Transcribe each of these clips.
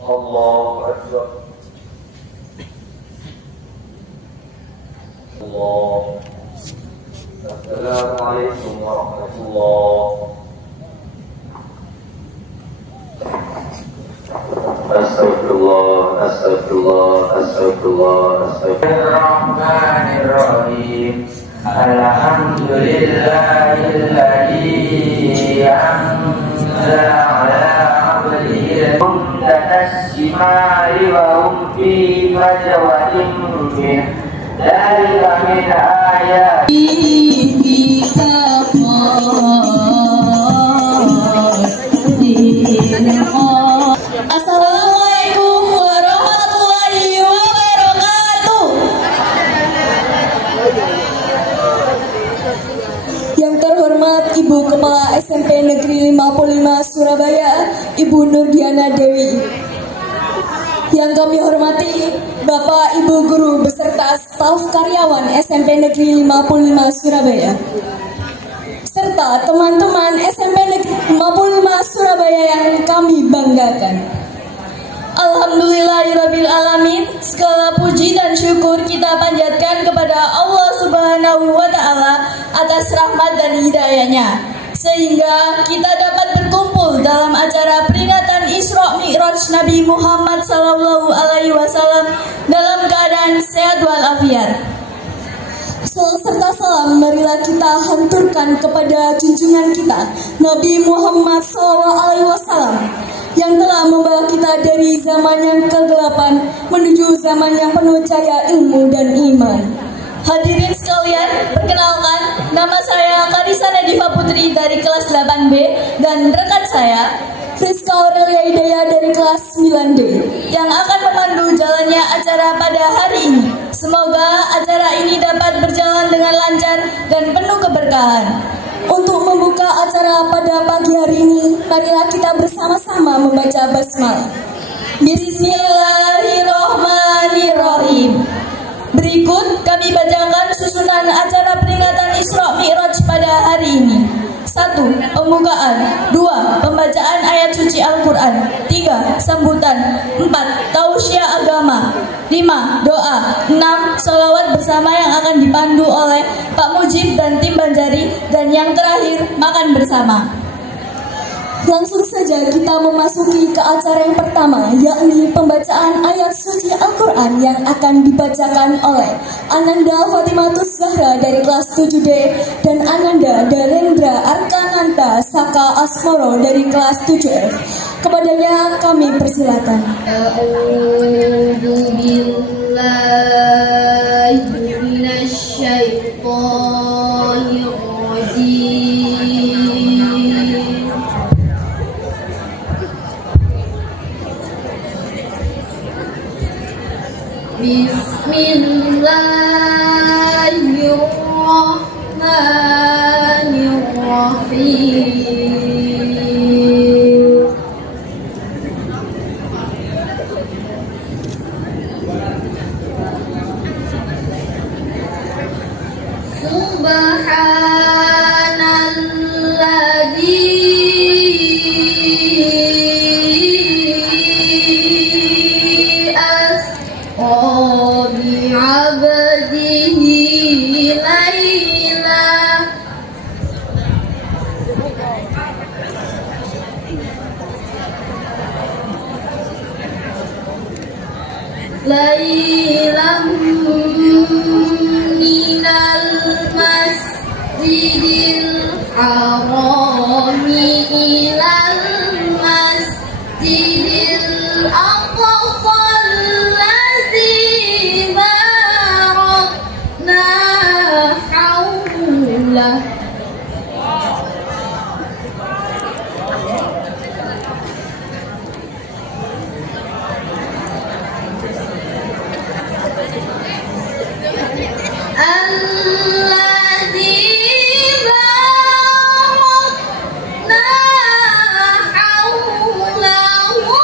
Allahu Akbar. Allah. Assalamualaikum warahmatullahi. Astagfirullah, astagfirullah, astagfirullah, astagfirullahaladzim. Alhamdulillahilladzi anzala ala abdihi al-shimali wa hum fi fajwatin min dzalika min ayati Assalamualaikum warahmatullahi wabarakatuh. Yang terhormat Ibu Kepala SMP Negeri 55 Surabaya, Ibu Nurdiana Dewi. Yang kami hormati Bapak Ibu Guru beserta staf karyawan SMP Negeri 55 Surabaya, serta teman-teman SMP Negeri 55 Surabaya yang kami banggakan. Alhamdulillahirabbil alamin, segala puji dan syukur kita panjatkan kepada Allah Subhanahu wa taala atas rahmat dan hidayahnya, sehingga kita dapat berkumpul dalam acara peringatan Isra Mi'raj Nabi Muhammad sallallahu alaihi wasallam dalam keadaan sehat walafiat. Serta salam marilah kita hanturkan kepada junjungan kita Nabi Muhammad SAW yang telah membawa kita dari zaman yang kegelapan menuju zaman yang penuh cahaya ilmu dan iman. Hadirin sekalian, perkenalkan, nama saya Karisa Nadifa Putri dari kelas 8B dan rekan saya Rizka Aurelia Hidayah dari kelas 9D yang akan memandu jalannya acara pada hari ini. Semoga acara ini dapat berjalan dengan lancar dan penuh keberkahan. Untuk membuka acara pada pagi hari ini, marilah kita bersama-sama membaca basmalah. Bismillahirrahmanirrahim. Berikut kami bacakan susunan acara peringatan Isra Mi'raj pada hari ini. 1. Pembukaan. 2. Pembacaan ayat suci Al-Quran. 3. Sambutan. 4. Tausiah agama. 5. Doa. 6. Sholawat bersama yang akan dipandu oleh Pak Mujib dan tim Banjari. Dan yang terakhir, makan bersama. Langsung saja kita memasuki ke acara yang pertama, yakni pembacaan ayat suci Al-Quran yang akan dibacakan oleh Ananda Fatimatus Zahra dari kelas 7D dan Ananda Dalendra Arkananta Saka Asmoro dari kelas 7F. Kepadanya kami persilakan. A'udzu billahi minasy syaithanir rajim. Bismillahirrahmanirrahim. Subhanalladzi asra bi'abdihi laylan minal masjidil harami ilal masjidil aqsa alladzi barakna hawlah. Alladzi barakna hawlahu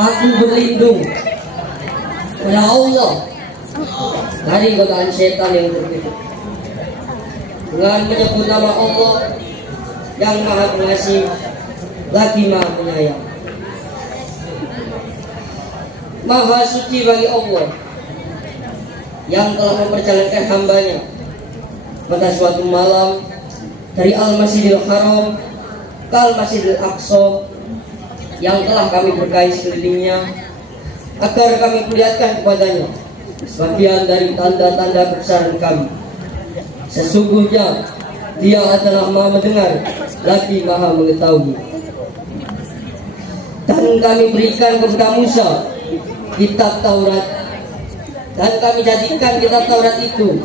Aku berlindung kepada Allah dari godaan setan yang terkutuk dengan menyebut nama Allah yang Maha Pengasih lagi Maha Penyayang. Maha suci bagi Allah yang telah memperjalankan hambanya pada suatu malam dari Al-Masjidil Haram ke Al-Masjidil Aqsa yang telah kami berkahi sekelilingnya, agar kami perlihatkan kepadanya sebagian dari tanda-tanda kebesaran kami. Sesungguhnya Dia adalah Maha mendengar lagi Maha mengetahui. Dan kami berikan kepada Musa kitab Taurat, dan kami jadikan kitab Taurat itu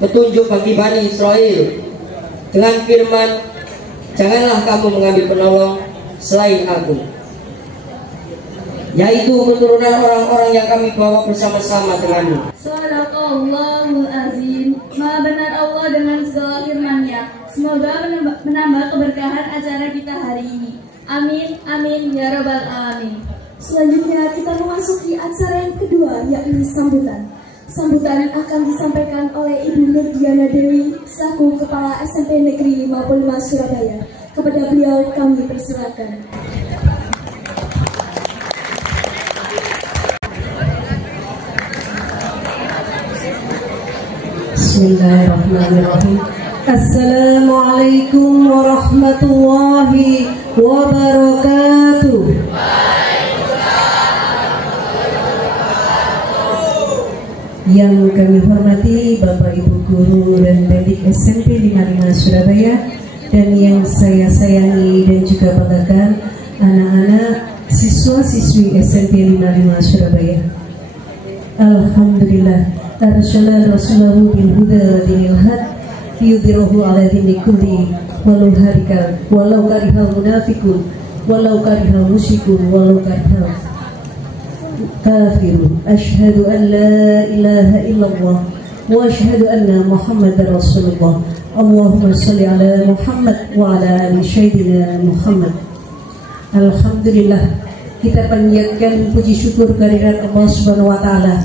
petunjuk bagi Bani Israel dengan firman, janganlah kamu mengambil penolong selain aku, yaitu keturunan orang-orang yang kami bawa bersama-sama denganmu. Shadaqallahul azim. Maha benar Allah dengan segala firman-Nya. Semoga menambah keberkahan acara kita hari ini. Amin, amin, ya rabbal alamin. Selanjutnya kita memasuki acara yang kedua, yakni sambutan. Sambutan akan disampaikan oleh Ibu Nur Diana Dewi selaku Kepala SMP Negeri 55 Surabaya. Kepada beliau kami persilakan. Bismillahirrahmanirrahim. Assalamualaikum warahmatullahi wabarakatuh. Yang kami hormati Bapak Ibu Guru dan Pendidik SMP 55 Surabaya, dan yang saya sayangi dan juga banggakan anak-anak siswa-siswi SMP 55 Surabaya. Alhamdulillah, arsalah rasulahu bil huda wa dinil haq liyudhhirahu ala dini kulli walau karihal munafiqun walau karihal musyrikun walau karihal kafirun. Asyhadu an la ilaha illallah wa asyhadu anna Muhammadar Rasulullah. Allahumma shalli ala Muhammad wa ala ali sayyidina Muhammad. Alhamdulillah, kita panjatkan puji syukur kehadirat Allah Subhanahu wa taala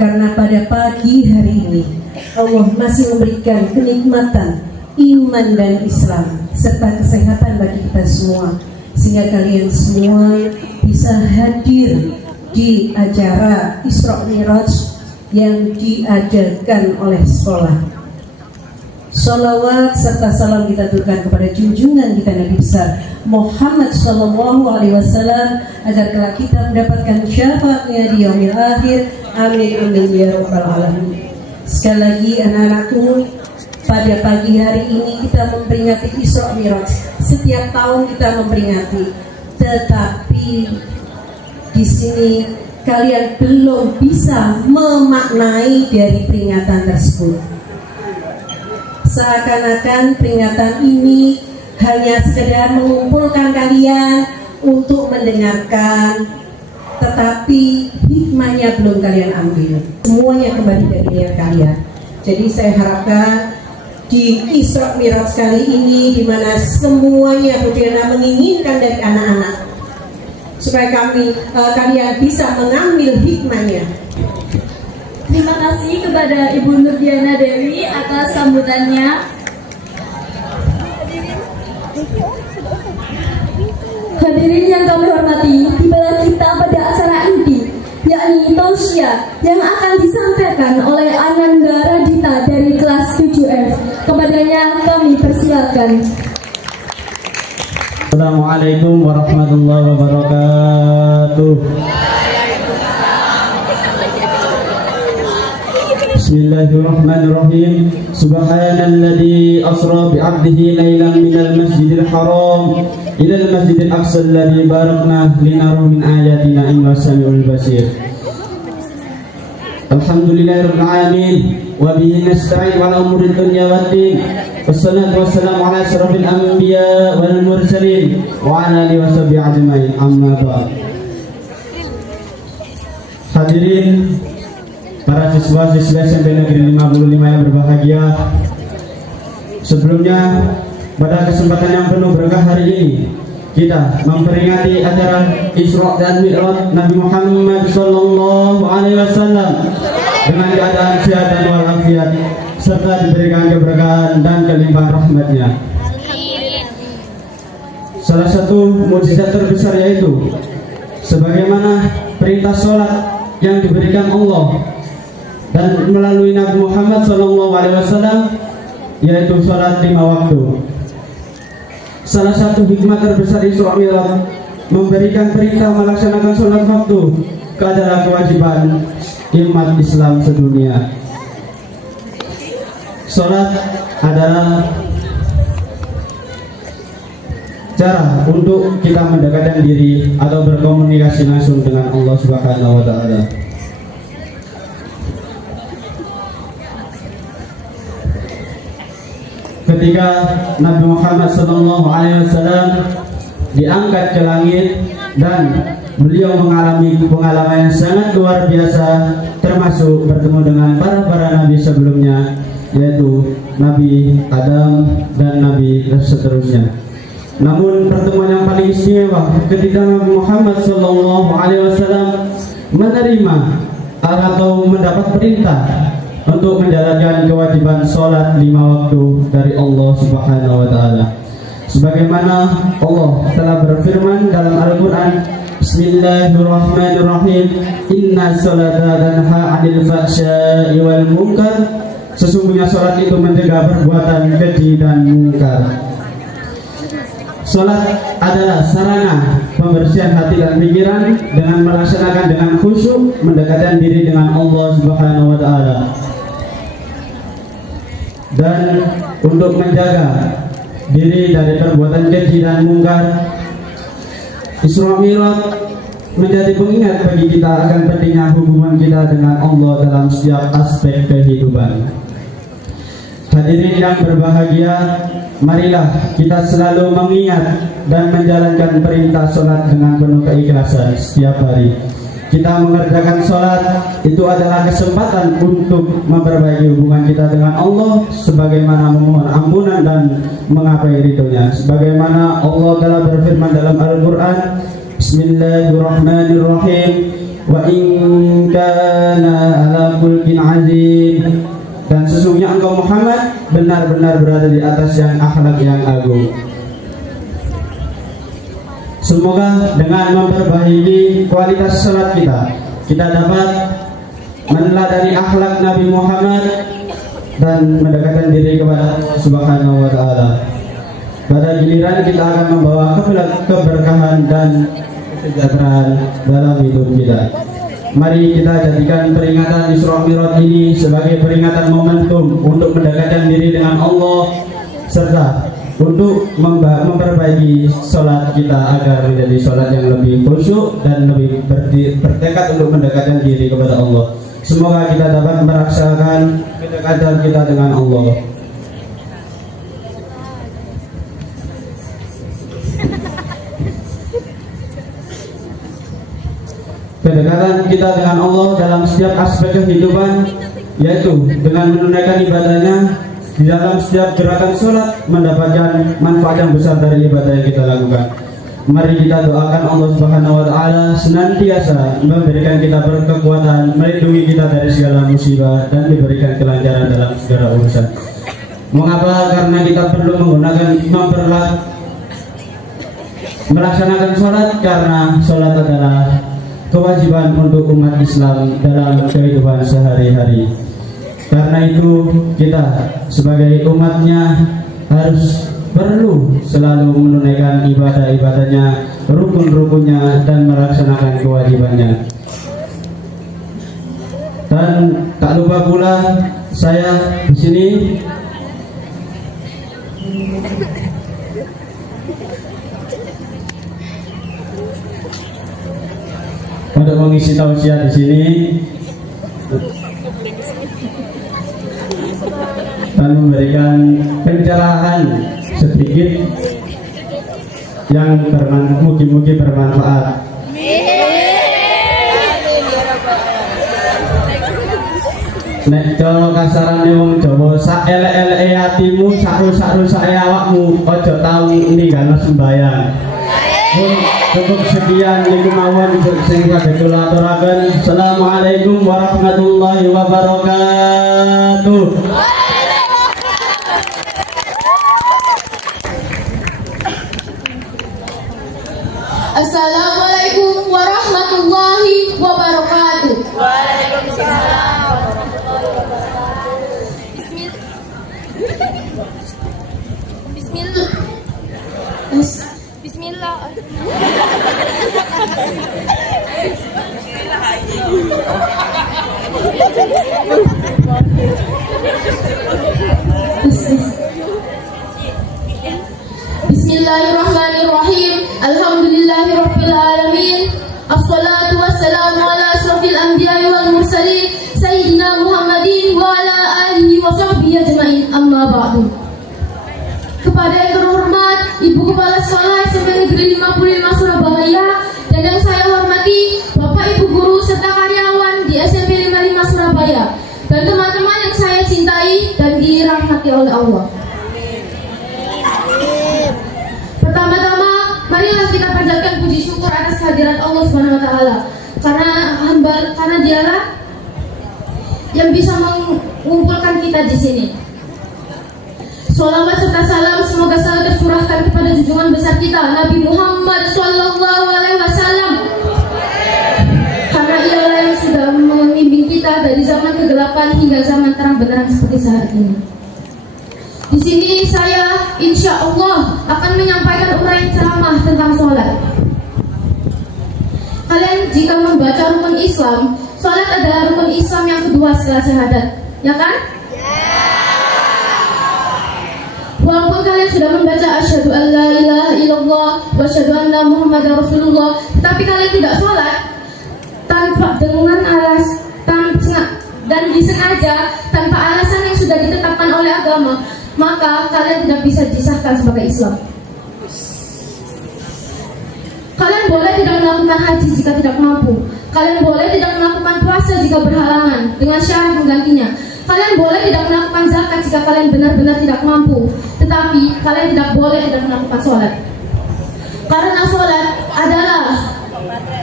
karena pada pagi hari ini Allah masih memberikan kenikmatan iman dan Islam serta kesehatan bagi kita semua, sehingga kalian semua bisa hadir di acara Isra Mi'raj yang diadakan oleh sekolah. Salawat serta salam kita aturkan kepada junjungan kita Nabi besar Muhammad sallallahu alaihi wasallam agar kelak kita mendapatkan syafaatnya di yaumil akhir. Amin amin ya rabbal alamin. Sekali lagi anak-anakku, pada pagi hari ini kita memperingati Isra Mi'raj. Setiap tahun kita memperingati, tetapi di sini kalian belum bisa memaknai dari peringatan tersebut. Seakan-akan peringatan ini hanya sekedar mengumpulkan kalian untuk mendengarkan, tetapi hikmahnya belum kalian ambil. Semuanya kembali dari niat kalian. Jadi saya harapkan di Isra Mi'raj kali ini, di mana semuanya Bu Diana menginginkan dari anak-anak, supaya kalian bisa mengambil hikmahnya. Terima kasih kepada Ibu Nur Diana Dewi atas sambutannya. Hadirin yang kami hormati, tibalah kita pada acara inti, yakni tausiah yang akan disampaikan oleh Ananda Radita dari kelas 7F. Kepadanya kami persilakan. Assalamualaikum warahmatullahi wabarakatuh. Bismillahirrahmanirrahim. Subhanalladzi asra bi'abdihi lailan minal masjidil haram ilal masjidil aqsa alladzi barakna linarahu min ayatina innahu samiul basir. Alhamdulillahirabbil alamin wa bihi nasta'in ala umuri dunya waddin. Wassalatu wassalamu ala asyrafil anbiya wal mursalin wa ala alihi washabihi ajmain. Amma ba'd. Hadirin para siswa-siswa SMP Negeri 55 yang berbahagia, sebelumnya pada kesempatan yang penuh berkah hari ini kita memperingati acara Isra dan Mi'raj Nabi Muhammad sallallahu alaihi wasallam dengan keadaan sehat dan walafiat serta diberikan keberkahan dan kelimpahan rahmatnya. Salah satu mukjizat terbesar yaitu sebagaimana perintah sholat yang diberikan Allah dan melalui Nabi Muhammad SAW, yaitu sholat 5 waktu. Salah satu hikmah terbesar Isra Mi'raj memberikan perintah melaksanakan sholat waktu adalah kewajiban umat Islam sedunia. Sholat adalah cara untuk kita mendekatkan diri atau berkomunikasi langsung dengan Allah Subhanahu wa Ta'ala. Ketika Nabi Muhammad SAW diangkat ke langit dan beliau mengalami pengalaman yang sangat luar biasa, termasuk bertemu dengan para nabi sebelumnya, yaitu Nabi Adam dan Nabi seterusnya. Namun pertemuan yang paling istimewa ketika Nabi Muhammad SAW menerima atau mendapat perintah untuk menjalankan kewajiban sholat 5 waktu dari Allah Subhanahu wa Ta'ala. Sebagaimana Allah telah berfirman dalam Al-Quran, Bismillahirrahmanirrahim, Inna sholata tanha 'anil fahsya'i wal munkar. Sesungguhnya sholat itu mencegah perbuatan keji dan mungkar. Sholat adalah sarana pembersihan hati dan pikiran dengan melaksanakan dengan khusyuk, mendekatkan diri dengan Allah Subhanahu wa Ta'ala. Dan untuk menjaga diri dari perbuatan keji dan mungkar, Isra Mi'raj menjadi pengingat bagi kita akan pentingnya hubungan kita dengan Allah dalam setiap aspek kehidupan. Hadirin yang berbahagia, marilah kita selalu mengingat dan menjalankan perintah sholat dengan penuh keikhlasan setiap hari. Kita mengerjakan sholat itu adalah kesempatan untuk memperbaiki hubungan kita dengan Allah, sebagaimana memohon ampunan dan menggapai ridhonya. Sebagaimana Allah telah berfirman dalam Al-Quran, Bismillahirrahmanirrahim, wa in kana ala khulqin azim. Dan sesungguhnya benar-benar berada di atas yang akhlak yang agung. Semoga dengan memperbaiki kualitas salat kita dapat meneladani akhlak Nabi Muhammad dan mendekatkan diri kepada Allah Subhanahu wa taala. Pada giliran kita akan membawa keberkahan dan kesejahteraan dalam hidup kita. Mari kita jadikan peringatan Isra Mi'raj ini sebagai peringatan momentum untuk mendekatkan diri dengan Allah serta untuk memperbaiki sholat kita agar menjadi sholat yang lebih khusyuk dan lebih bertekad untuk mendekatkan diri kepada Allah. Semoga kita dapat merasakan kedekatan kita dengan Allah. Kedekatan kita dengan Allah dalam setiap aspek kehidupan, yaitu dengan menunaikan ibadahnya. Di dalam setiap gerakan sholat mendapatkan manfaat yang besar dari ibadah yang kita lakukan. Mari kita doakan Allah Subhanahu wa taala senantiasa memberikan kita berkekuatan, melindungi kita dari segala musibah dan diberikan kelancaran dalam segala urusan. Mengapa? Karena kita perlu melaksanakan sholat, karena sholat adalah kewajiban untuk umat Islam dalam kehidupan sehari-hari. Karena itu kita sebagai umatnya harus perlu selalu menunaikan ibadah-ibadahnya, rukun-rukunnya, dan melaksanakan kewajibannya. Dan tak lupa pula saya di sini untuk mengisi tausiah di sini dan memberikan pencerahan sedikit yang mungkin bermanfaat. Nek cara kasarane wong Jawa, sak elek-eleke atimu, sak rusak-rusake awakmu, aja tau ninggalno sembayang. Cukup sekian niku mawon sing saged kula aturaken. Assalamualaikum warahmatullahi wabarakatuh. Assalamualaikum warahmatullahi wabarakatuh. Waalaikumsalam. Bismillah. Bismillah. Bismillahirrahmanirrahim. Alhamdulillahirabbil alamin. Assalatu wassalamu ala asrofil anbiya'i wal mursalin sayyidina Muhammadin wa ala alihi wa sahbihi ajma'in. Amma ba'du. Kepada yang terhormat Ibu Kepala Sekolah SMP Negeri 55 Surabaya dan yang saya hormati Bapak Ibu Guru serta karyawan di SMP 55 Surabaya dan teman-teman yang saya cintai dan dirahmati oleh Allah. Pertama-tama, marilah kita panjatkan puji syukur atas kehadiran Allah Subhanahu wa taala. Karena Dialah yang bisa mengumpulkan kita di sini. Salawat serta salam semoga selalu tercurahkan kepada junjungan besar kita Nabi Muhammad sallallahu alaihi wasallam. Karena Ialah yang sudah membimbing kita dari zaman kegelapan hingga zaman terang benderang seperti saat ini. Di sini saya insya Allah akan menyampaikan uraian ceramah tentang sholat. Kalian jika membaca rukun Islam, sholat adalah rukun Islam yang kedua setelah syahadat, ya kan? Walaupun kalian sudah membaca asyhadu an la ilaha illallah wa asyhadu anna muhammadar rasulullah, tapi kalian tidak sholat dan disengaja tanpa alasan yang sudah ditetapkan oleh agama, maka kalian tidak bisa disahkan sebagai Islam. Kalian boleh tidak melakukan haji jika tidak mampu. Kalian boleh tidak melakukan puasa jika berhalangan dengan syarat menggantinya. Kalian boleh tidak melakukan zakat jika kalian benar-benar tidak mampu. Tetapi kalian tidak boleh tidak melakukan sholat. Karena sholat adalah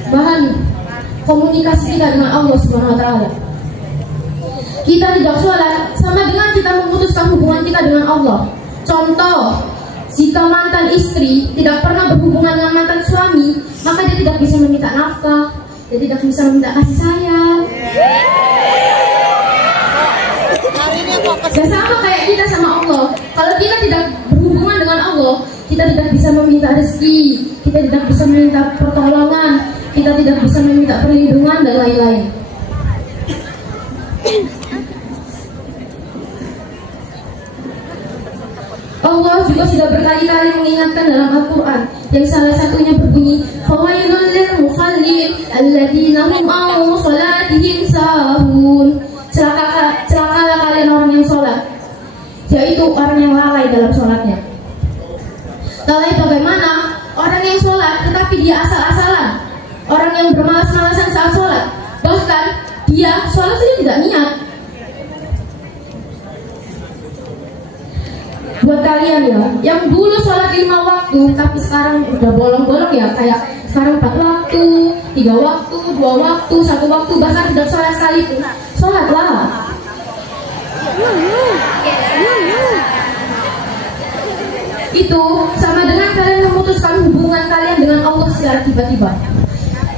bahan komunikasi kita dengan Allah Subhanahu wa taala. kita tidak sholat sama dengan kita memutuskan hubungan kita dengan Allah. Contoh, jika mantan istri tidak pernah berhubungan dengan mantan suami, maka dia tidak bisa meminta nafkah, dia tidak bisa meminta kasih sayang. Dan sama kayak kita sama Allah, kalau kita tidak berhubungan dengan Allah, kita tidak bisa meminta rezeki, kita tidak bisa meminta pertolongan, kita tidak bisa meminta perlindungan dan lain-lain. Allah juga sudah berkali-kali mengingatkan dalam Al-Quran, yang salah satunya berbunyi, "Fawailul lil mushallin alladzina hum an shalatihim sahun." Celakalah kalian orang yang sholat, yaitu orang yang lalai dalam sholatnya. Lalai bagaimana? Orang yang sholat tetapi dia asal-asalan, orang yang bermalas-malasan saat sholat, bahkan dia sholat saja tidak niat. Buat kalian ya, yang dulu sholat 5 waktu, tapi sekarang udah bolong-bolong ya, kayak sekarang 4 waktu, 3 waktu, 2 waktu, 1 waktu, bahkan tidak sholat sekali pun. Sholatlah. Itu sama dengan kalian memutuskan hubungan kalian dengan Allah secara tiba-tiba.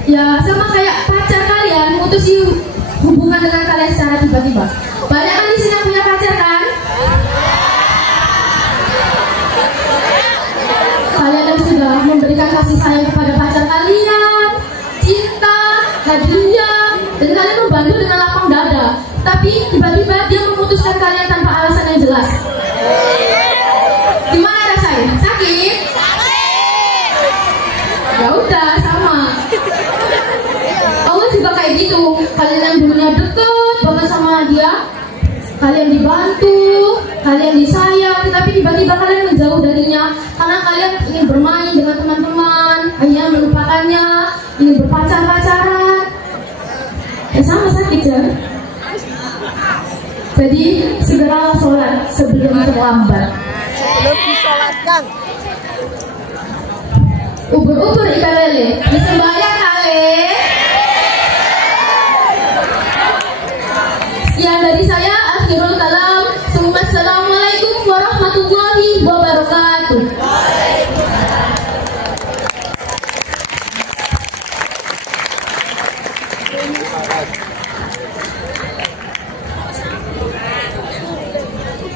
Ya, sama kayak pacar kalian memutusi hubungan dengan kalian secara tiba-tiba. Banyak kan di sini yang punya pacar kan? Kalian yang sudah memberikan kasih sayang kepada pacar kalian, cinta, hadiah, dan kalian membantu dengan lapang dada. Tapi tiba-tiba dia memutuskan kalian tanpa alasan yang jelas. Gimana rasanya? Sakit? Ya udah, sama. Allah juga kayak gitu. Kalian yang dulunya deket banget sama dia, kalian dibantu, kalian disayang, tapi tiba-tiba kalian menjauh darinya karena kalian ingin bermain dengan teman-teman, hanya melupakannya, ingin berpacar-pacaran. Sama sakit ya. Jadi segera sholat sebelum terlambat. Belum disolatkan. Ubur-ubur ikan lele disembahyang kali. Sekian dari saya, akhirul kalam. Assalamualaikum warahmatullahi wabarakatuh.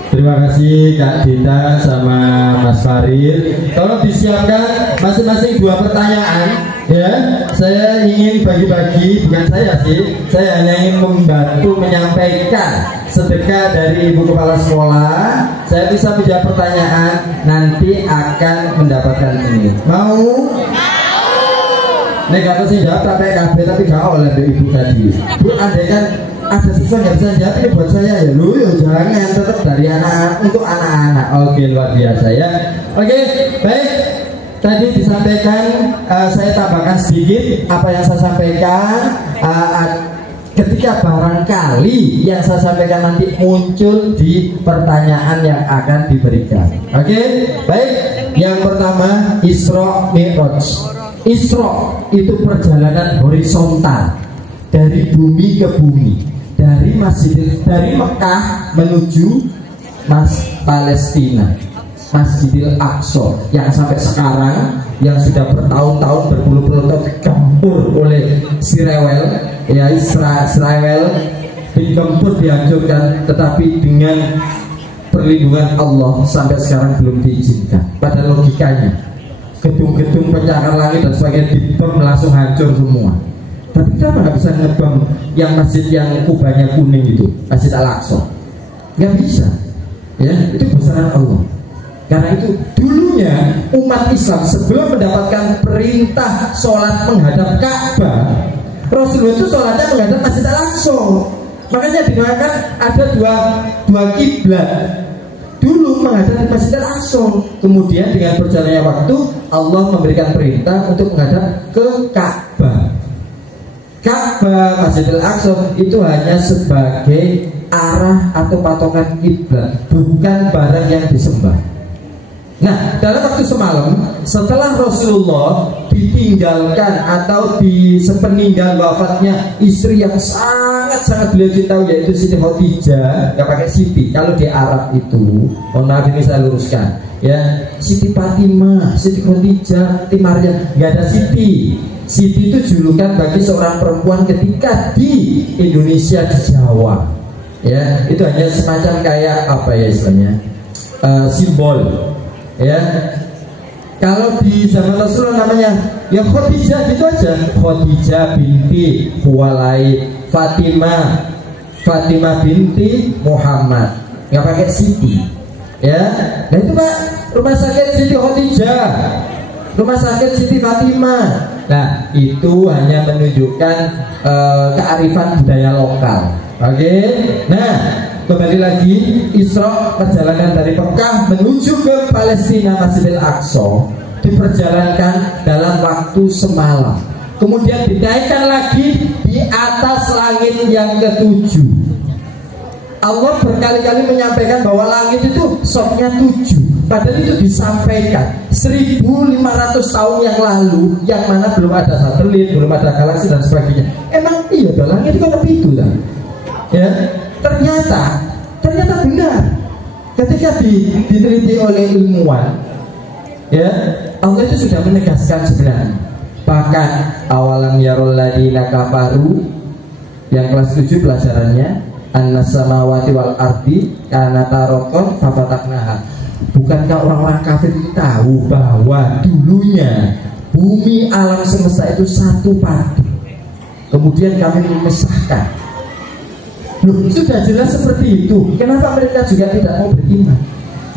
Terima kasih Kak Dita sama Mas Farid. Tolong disiapkan masing-masing 2 pertanyaan ya. Saya ingin bagi-bagi, bukan saya sih, saya hanya ingin membantu menyampaikan sedekah dari Ibu Kepala Sekolah. Saya bisa menjawab pertanyaan, nanti akan mendapatkan ini. Mau? Nek kata sih jawab KPKB tapi gak oleh dari Ibu tadi. Bu, andai kan ada siswa nggak bisa jawab, ini buat saya ya. Lu ya jangan, tetap dari anak-anak untuk anak-anak. Oke, luar biasa ya. Oke, baik. Tadi disampaikan, saya tambahkan sedikit apa yang saya sampaikan. Ketika barangkali yang saya sampaikan nanti muncul di pertanyaan yang akan diberikan. Oke, baik. Yang pertama, Isra Mi'raj. Isra itu perjalanan horizontal dari bumi ke bumi, dari dari Mekah menuju Palestina, Masjidil Aqsa yang sampai sekarang yang sudah bertahun-tahun berpuluh-puluh tahun digempur oleh si rewel ya, Israel digempur, dihancurkan, tetapi dengan perlindungan Allah sampai sekarang belum diizinkan. Pada logikanya gedung-gedung pencakar langit dan sebagainya dibom langsung hancur semua. Tapi kenapa nggak bisa ngebom yang masjid yang kubahnya kuning itu, Masjid Al-Aqsa? Nggak bisa, ya, itu besaran Allah. Karena itu dulunya umat Islam sebelum mendapatkan perintah sholat menghadap Ka'bah, Rasulullah itu sholatnya menghadap Masjid Al-Aqsa. Makanya dikatakan ada dua kiblat. Dulu menghadap Masjid Al-Aqsa, kemudian dengan berjalannya waktu Allah memberikan perintah untuk menghadap ke Ka'bah. Ka'bah, Masjidil Aqsa itu hanya sebagai arah atau patokan kiblat, bukan barang yang disembah. Nah, dalam waktu semalam setelah Rasulullah ditinggalkan atau sepeninggal wafatnya istri yang sangat sangat beliau cintai, yaitu Siti Khadijah. Nggak pakai Siti. Kalau di Arab itu, mohon maaf ini saya luruskan ya, Siti Fatimah, Siti Khadijah, Siti Maryam, nggak ada Siti. Siti itu julukan bagi seorang perempuan ketika di Indonesia, di Jawa ya. Itu hanya semacam kayak apa ya istilahnya, simbol ya. Kalau di zaman Rasulullah namanya ya Khadijah gitu aja, Khadijah binti Khuwailid, Fatimah binti Muhammad, nggak pakai Siti ya. Nah itu Pak, rumah sakit Siti Khadijah, rumah sakit Siti Fatimah. Nah itu hanya menunjukkan kearifan budaya lokal. Oke. Nah kembali lagi, Isra perjalanan dari Mekah menuju ke Palestina, Masjidil Aqsa diperjalankan dalam waktu semalam. Kemudian dinaikkan lagi di atas langit yang ke-7. Allah berkali-kali menyampaikan bahwa langit itu shotnya 7. Padahal itu disampaikan 1500 tahun yang lalu, yang mana belum ada satelit, belum ada galaksi dan sebagainya. Emang iya dong, langit itu kan itu lah. Ya, ternyata benar. Ketika diteliti oleh ilmuwan, ya, Allah itu sudah menegaskan sebenarnya. Bahkan awalam yarul ladina kafaru, yang kelas 7 pelajarannya, annas samawati wal ardi kanata ratqan fafataqnaha. Bukankah orang-orang kafir itu tahu bahwa dulunya bumi alam semesta itu satu padu, kemudian kami memisahkan. Loh, sudah jelas seperti itu. Kenapa mereka juga tidak mau beriman?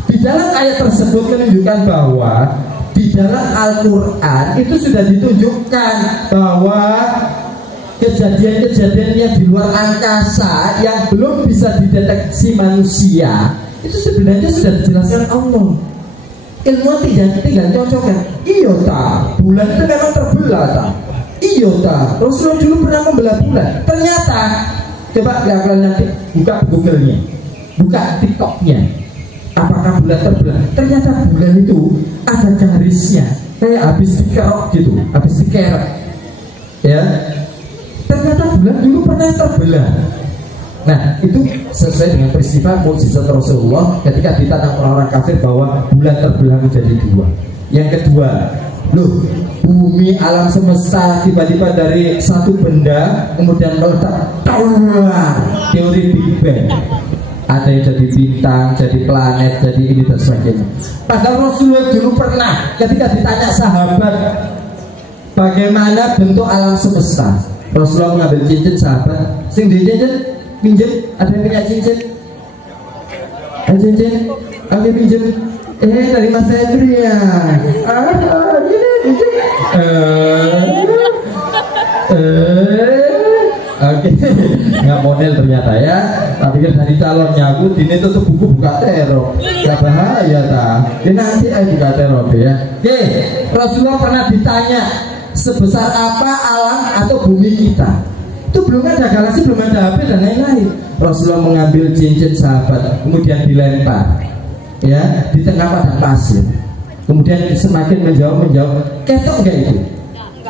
Di dalam ayat tersebut menunjukkan bahwa di dalam Al-Quran itu sudah ditunjukkan bahwa kejadian-kejadian yang di luar angkasa yang belum bisa dideteksi manusia itu sebenarnya sudah dijelaskan Allah. Ilmuwan tinggal cocokkan. Iya tak, bulan itu memang terbelah tak. Iya tak, Rasulullah dulu pernah membelah bulan. Ternyata coba ya kalian nanti buka Google-nya, buka TikTok-nya, apakah bulan terbelah? Ternyata bulan itu ada garisnya, kayak habis dikerok gitu, habis dikerok ya. Ternyata bulan dulu pernah terbelah. Nah itu sesuai dengan peristiwa mukjizat Rasulullah ketika ditantang orang-orang kafir bahwa bulan terbelah menjadi 2. Yang kedua, loh, bumi alam semesta tiba-tiba dari satu benda kemudian meledak, teori Big Bang. Ada yang jadi bintang, jadi planet, jadi ini dan sebagainya. Padahal Rasulullah dulu pernah ketika ditanya sahabat bagaimana bentuk alam semesta, Rasulullah mengambil cincin sahabat, sing di cincin pinjam, ada yang punya cincin? Ada cincin? Oke pinjam. Dari Mas Hendri ya. Oke, nggak model ternyata ya. Tapi kan dari calonnya aku ini tutup buku buka teror. Gak bahaya tak? Ini nanti buka teror ya. Oke, Rasulullah pernah ditanya sebesar apa alam atau bumi kita. Itu belum ada galaksi, belum ada HP dan lain-lain. Rasulullah mengambil cincin sahabat, kemudian dilempar ya di tengah padang pasir. Kemudian semakin menjauh, ketok enggak itu?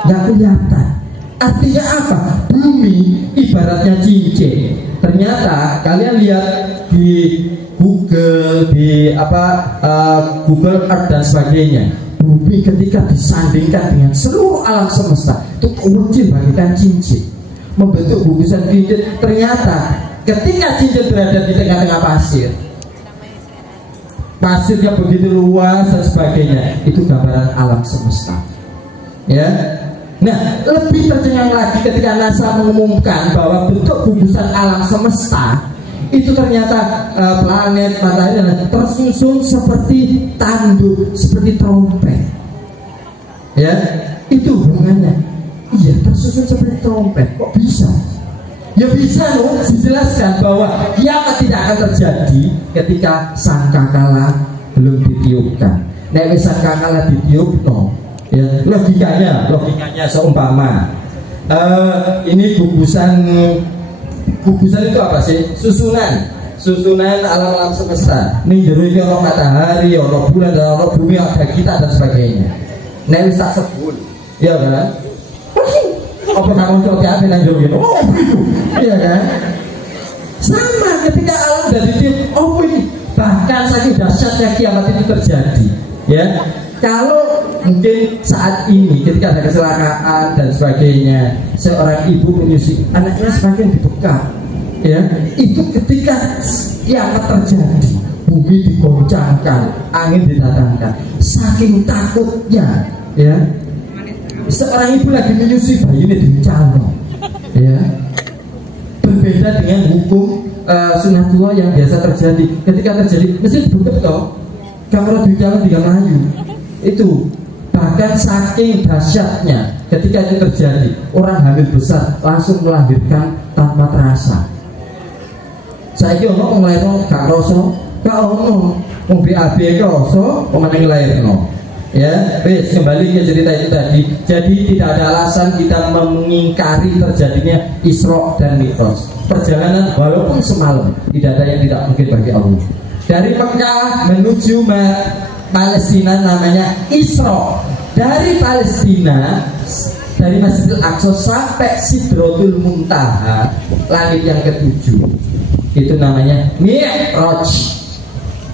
Enggak kelihatan. Artinya apa? Bumi ibaratnya cincin. Ternyata kalian lihat di Google, di Google Earth dan sebagainya, bumi ketika disandingkan dengan seluruh alam semesta itu kecil bagaikan cincin, membentuk gugusan cincin. Ternyata ketika cincin berada di tengah-tengah pasir, pasirnya begitu luas dan sebagainya, itu gambaran alam semesta ya. Nah lebih tercengang lagi ketika NASA mengumumkan bahwa bentuk gugusan alam semesta itu ternyata planet, matahari dan tersusun seperti tanduk, seperti trompet ya. Itu hubungannya. Iya, tersusun seperti trompet. Kok bisa? Ya bisa loh, dijelaskan bahwa kiamat tidak akan terjadi ketika sangkakala belum ditiupkan. Nek sangkakala ditiup no, ya logikanya seumpama ini gugusan itu apa sih? Susunan alam-alam semesta. Ning jero iki ono matahari, ono bulan, ono bumi, ada kita dan sebagainya. Nek wis tak sebut, ya kan? Apa kamu coba apa nang jero? Oh, iya kan? pantasnya kiamat itu terjadi. Ya, kalau mungkin saat ini ketika ada kecelakaan dan sebagainya, seorang ibu menyusui anaknya semakin dibuka, ya, itu ketika kiamat terjadi, bumi digoncangkan, angin didatangkan, saking takutnya, ya, seorang ibu lagi menyusui bayi ini dincalon, ya, berbeda dengan hukum sunatullah yang biasa terjadi. Ketika terjadi mesti dibuka toh, kamera dincalon tiga melayu. Itu bahkan saking dahsyatnya ketika itu terjadi, orang hamil besar langsung melahirkan tanpa terasa. Saiki ono nglairno gak rasa, gak ono wong BAB ke rasa pemenang lairno. Ya, wis kembali ke cerita itu tadi. Jadi tidak ada alasan kita mengingkari terjadinya Isra dan Mi'raj. Perjalanan walaupun semalam tidak ada yang tidak mungkin bagi Allah. Dari Mekah menuju Palestina namanya Isra. Dari Palestina, dari Masjidil Aqsa sampai Sidratul Muntaha, langit yang ke-7, itu namanya Mi'raj.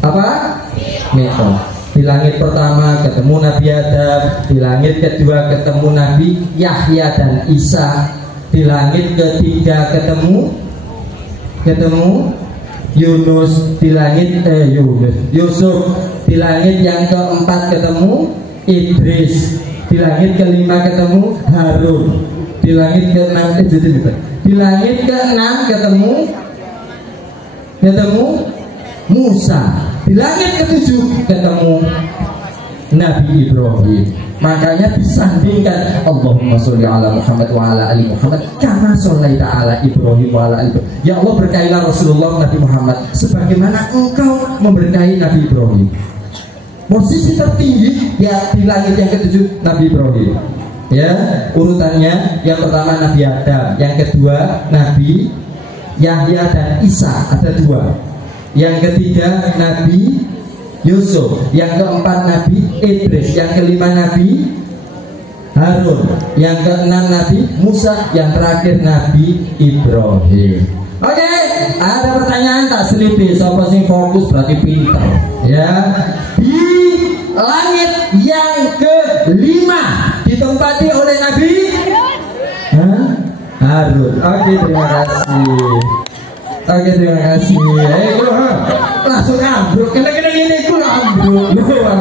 Apa? Mi'raj. Di langit pertama ketemu Nabi Adam, di langit kedua ketemu Nabi Yahya dan Isa, di langit ketiga ketemu Yunus, di langit Yusuf, di langit yang keempat ketemu Idris, di langit kelima ketemu Harun, di langit keenam di langit keenam ketemu Musa, di langit ketujuh ketemu Nabi Ibrahim. Makanya disandingkan Allahumma sholli ala Muhammad wa ala ali Muhammad kama shollaita ala Ibrahim wa ala ali Ibrahim. Ya Allah, berkailah Rasulullah Nabi Muhammad sebagaimana engkau memberkahi Nabi Ibrahim. Posisi tertinggi ya di langit yang ketujuh Nabi Ibrahim. Ya, urutannya yang pertama Nabi Adam, yang kedua Nabi Yahya dan Isa, ada dua. Yang ketiga Nabi Yusuf, yang keempat Nabi Idris, yang kelima Nabi Harun, yang keenam Nabi Musa, yang terakhir Nabi Ibrahim. Oke, ada pertanyaan tak selipi, siapa sing fokus berarti pintar. Ya, di langit yang kelima ditempati oleh Nabi Harun. Oke, terima kasih. Oke, terima kasih. Langsung ambruk. Kena-kena ini ku ambruk. Coba.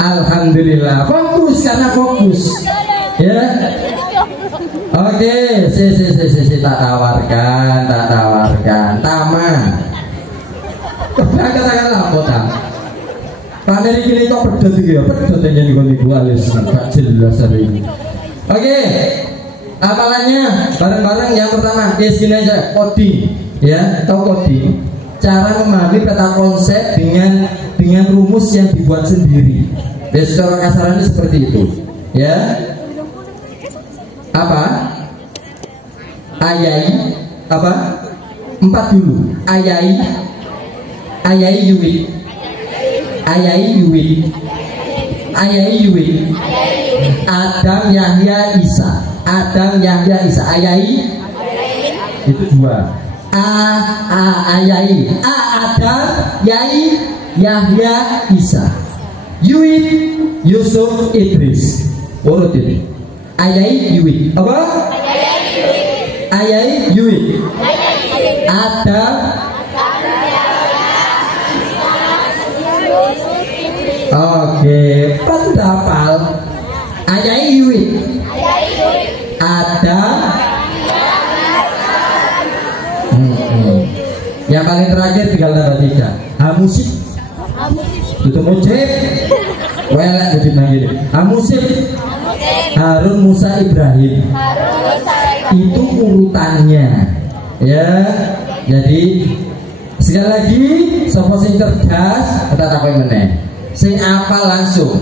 Alhamdulillah. Fokus karena fokus. Ya. Oke, tak tawarkan. Taman. Katakanlah apa tam? Pamer iki kok pedhot iki ya. Pedhot yang niku alis gak jelas hari ini. Oke. Apalannya bareng-bareng. Yang pertama, gini aja, coding, ya, tahu coding, cara memahami peta konsep dengan rumus yang dibuat sendiri. Ya, secara kasarannya seperti itu, ya. Apa? Ayai, apa? 4 dulu. Ayai Yuwi. Adam Yahya Isa. Ayai itu 2. Ayai Adam Yai Yahya Isa. Yuwit Yusuf Idris. Urut ini. Ayai Yuwit. Apa? Ayai Yuwit. Adam. Oke, pendapal. Ayai Yuwit. Ada yang paling terakhir tinggal tanda 3. Hamusib itu mujib welek jadi nanggil. Hamusib Harun Musa Ibrahim. Itu urutannya, ya. Jadi sekali lagi, sapa sing cerdas kita takoi meneh. Sing apa langsung.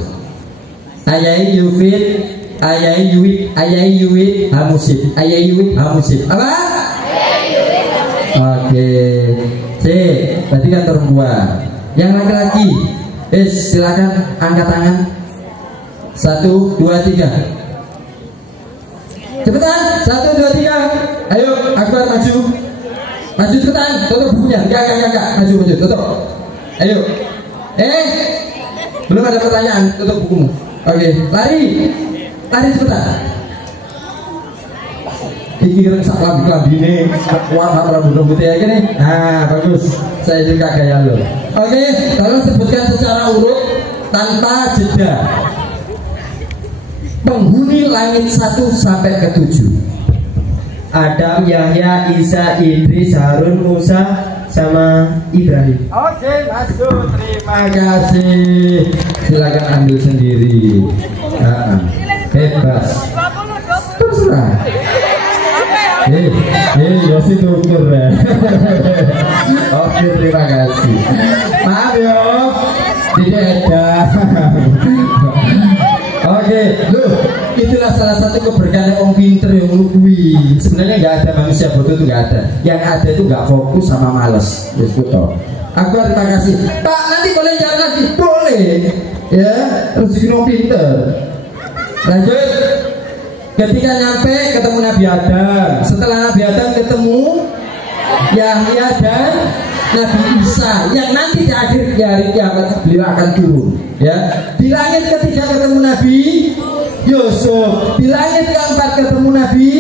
Ayai Yuwit Hamusib. Apa? Oke. Berarti kan perempuan. Yang laki-laki, silakan angkat tangan. 1, 2, 3. Cepetan. 1, 2, 3. Ayo, Akbar maju. Maju cepetan, tutup bukunya. Enggak. Maju, tutup. Ayo. Belum ada pertanyaan, tutup bukumu. Oke, lari cepetan. Pikiran sak lambi-lambine, kuat rambut-rambutnya gini. Nah, bagus. Saya juga gaya lo. Oke, tolong sebutkan secara urut tanpa jeda. Penghuni langit 1 sampai ke 7. Adam, Yahya, Isa, Idris, Harun, Musa, sama Ibrahim. Oke, masuk. Terima kasih. Silakan ambil sendiri. Bebas. Terserah. Yosi tukur ya. Oke, terima kasih. Maaf yo, tidak ada. Oke, itulah salah satu keberkahan orang pinter yang melukui. Sebenarnya nggak ada manusia bodoh itu nggak ada. Yang ada itu nggak fokus sama males. Yes, betul. Aku terima kasih. Pak, nanti boleh jalan lagi? Boleh. Ya, rezeki orang pinter. Lanjut. Ketika nyampe ketemu Nabi Adam. Setelah Nabi Adam ketemu Yahya dan Nabi Isa yang nanti di akhir hari kiamat beliau akan turun. Ya, di langit ketiga ketemu Nabi Yusuf, di langit keempat ketemu Nabi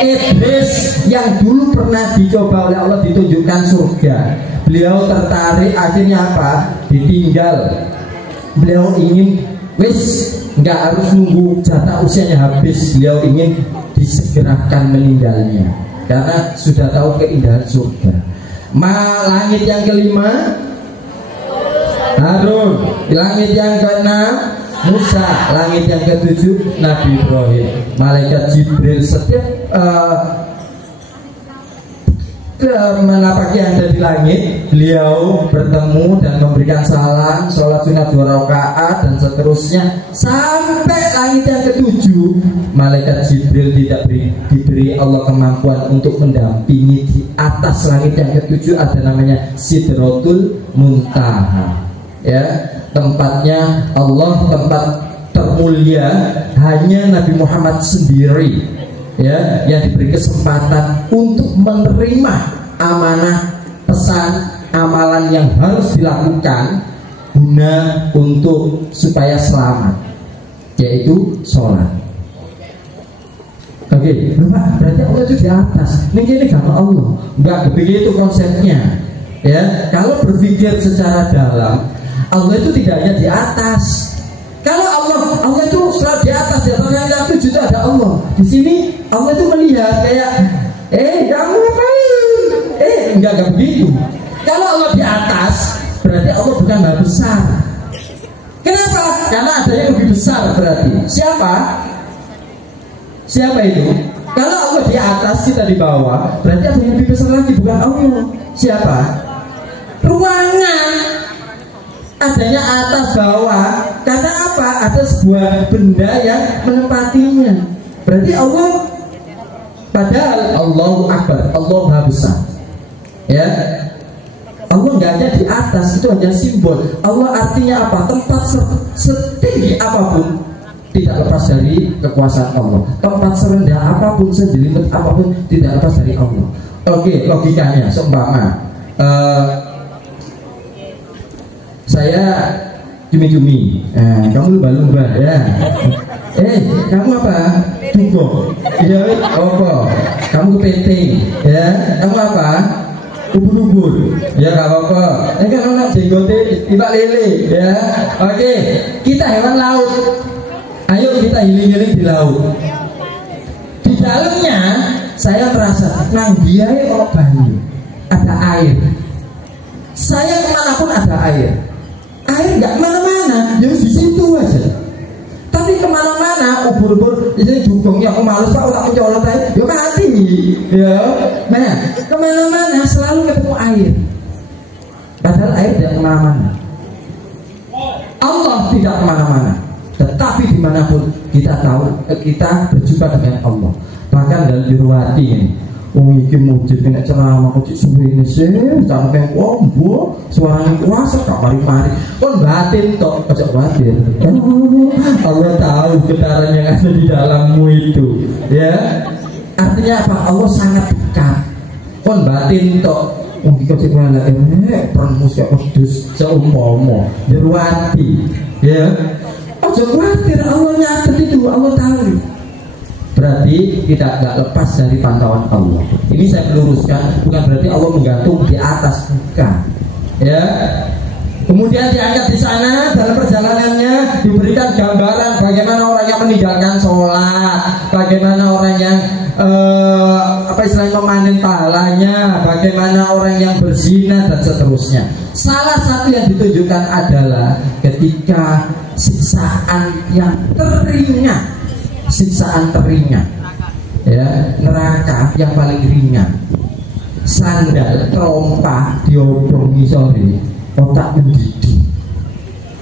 Idris yang dulu pernah dicoba oleh Allah ditunjukkan surga. Beliau tertarik, akhirnya apa? Ditinggal. Beliau ingin nggak harus nunggu jatah usianya habis. Beliau ingin disegerakan meninggalnya karena sudah tahu keindahan surga. Langit yang kelima Harun, langit yang keenam Musa, langit yang ketujuh Nabi Ibrahim. Malaikat Jibril setiap menapaki Anda di langit, beliau bertemu dan memberikan salam, sholat sunat 2 rakaat dan seterusnya sampai langit yang ketujuh. Malaikat Jibril tidak diberi Allah kemampuan untuk mendampingi. Di atas langit yang ketujuh ada namanya Sidratul Muntaha. Ya, tempatnya Allah, tempat termulia, hanya Nabi Muhammad sendiri ya yang diberi kesempatan untuk menerima amanah pesan amalan yang harus dilakukan guna untuk supaya selamat, yaitu sholat. Oke, berarti Allah itu di atas. Ini karena Allah, nggak begitu konsepnya. Ya, kalau berpikir secara dalam, Allah itu tidak hanya di atas. Kalau Allah itu selalu di atas, di atas langit yang 7 itu ada Allah. Di sini Allah itu melihat kayak, kamu ngapain? Enggak begitu. Kalau Allah di atas, berarti Allah bukan Maha besar. Kenapa? Karena ada yang lebih besar berarti. Siapa itu? Kalau Allah di atas, kita di bawah, berarti ada yang lebih besar lagi, bukan Allah. Siapa? Ruangan. Adanya atas bawah. Karena apa? Ada sebuah benda yang menempatinya. Berarti Allah, padahal Allahu Akbar, Allah Maha Besar. Ya, Allah nggak hanya di atas, itu hanya simbol. Allah artinya apa? Tempat setinggi apapun tidak lepas dari kekuasaan Allah. Tempat serendah apapun, sejelimet apapun tidak lepas dari Allah. Oke, logikanya seumpama saya cumi-cumi, kamu lumba-lumba ya. Kamu apa? Tunggu. Iya, apa? Kamu kepiting, ya. Kamu apa? Ubur-ubur. Ya nggak apa-apa. Kan orang jenggote tiba lele, ya. Oke, kita hewan laut. Ayo kita healing-healing di laut. Di dalamnya saya merasa nang dia kalau banyu, ada air. Saya kemanapun ada air. Air nggak kemana-mana, ya di situ aja. Tapi kemana-mana, ubur-ubur, ini dukung yang males pak, tak mencolot air, ya mati, ya. Nah, kemana-mana selalu ketemu air. Padahal air tidak kemana-mana. Allah tidak kemana-mana, tetapi dimanapun kita tahu, kita berjumpa dengan Allah. Bahkan dalam Dirwati ini. Iki mujib nek ceramah kok suwene sih, sampe wombo, suarane kuasa gak mari-mari. Kon batin tok, ojo batin. Allah tahu getaran yang ada di dalammu itu, ya. Artinya apa? Allah sangat dekat. kon batin tok wong iki kok malah permus kok kudus seumpama berwati ya aja khawatir, Allah nyatet itu, Allah tahu. Berarti kita nggak lepas dari pantauan Allah. Ini saya meluruskan, bukan berarti Allah menggantung di atas, bukan ya. Kemudian diangkat di sana, dalam perjalanannya diberikan gambaran bagaimana orang yang meninggalkan sholat, bagaimana orang yang memanen pahalanya, bagaimana orang yang berzina dan seterusnya. Salah satu yang ditunjukkan adalah ketika siksaan yang teringat, ya, neraka yang paling ringan, sandal terompa diobrong sore, otak mendidih,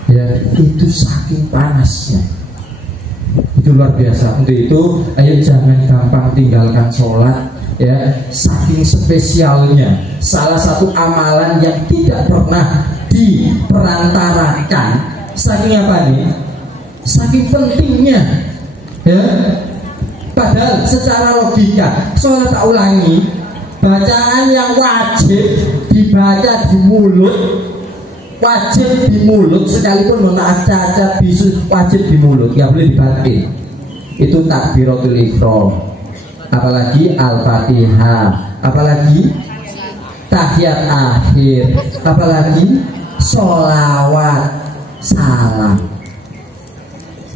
ya, itu saking panasnya, itu luar biasa. Untuk itu ayo jangan gampang tinggalkan sholat, ya, saking spesialnya. Salah satu amalan yang tidak pernah diperantarakan, saking apa nih, saking pentingnya, ya. Padahal secara logika, sholat tak ulangi, bacaan yang wajib dibaca di mulut, wajib di mulut, sekalipun mohon maaf cacat bisu wajib di mulut, nggak boleh dibatin. Itu takbiratul ihram, apalagi al-fatihah, apalagi tahiyat akhir, apalagi sholawat salam.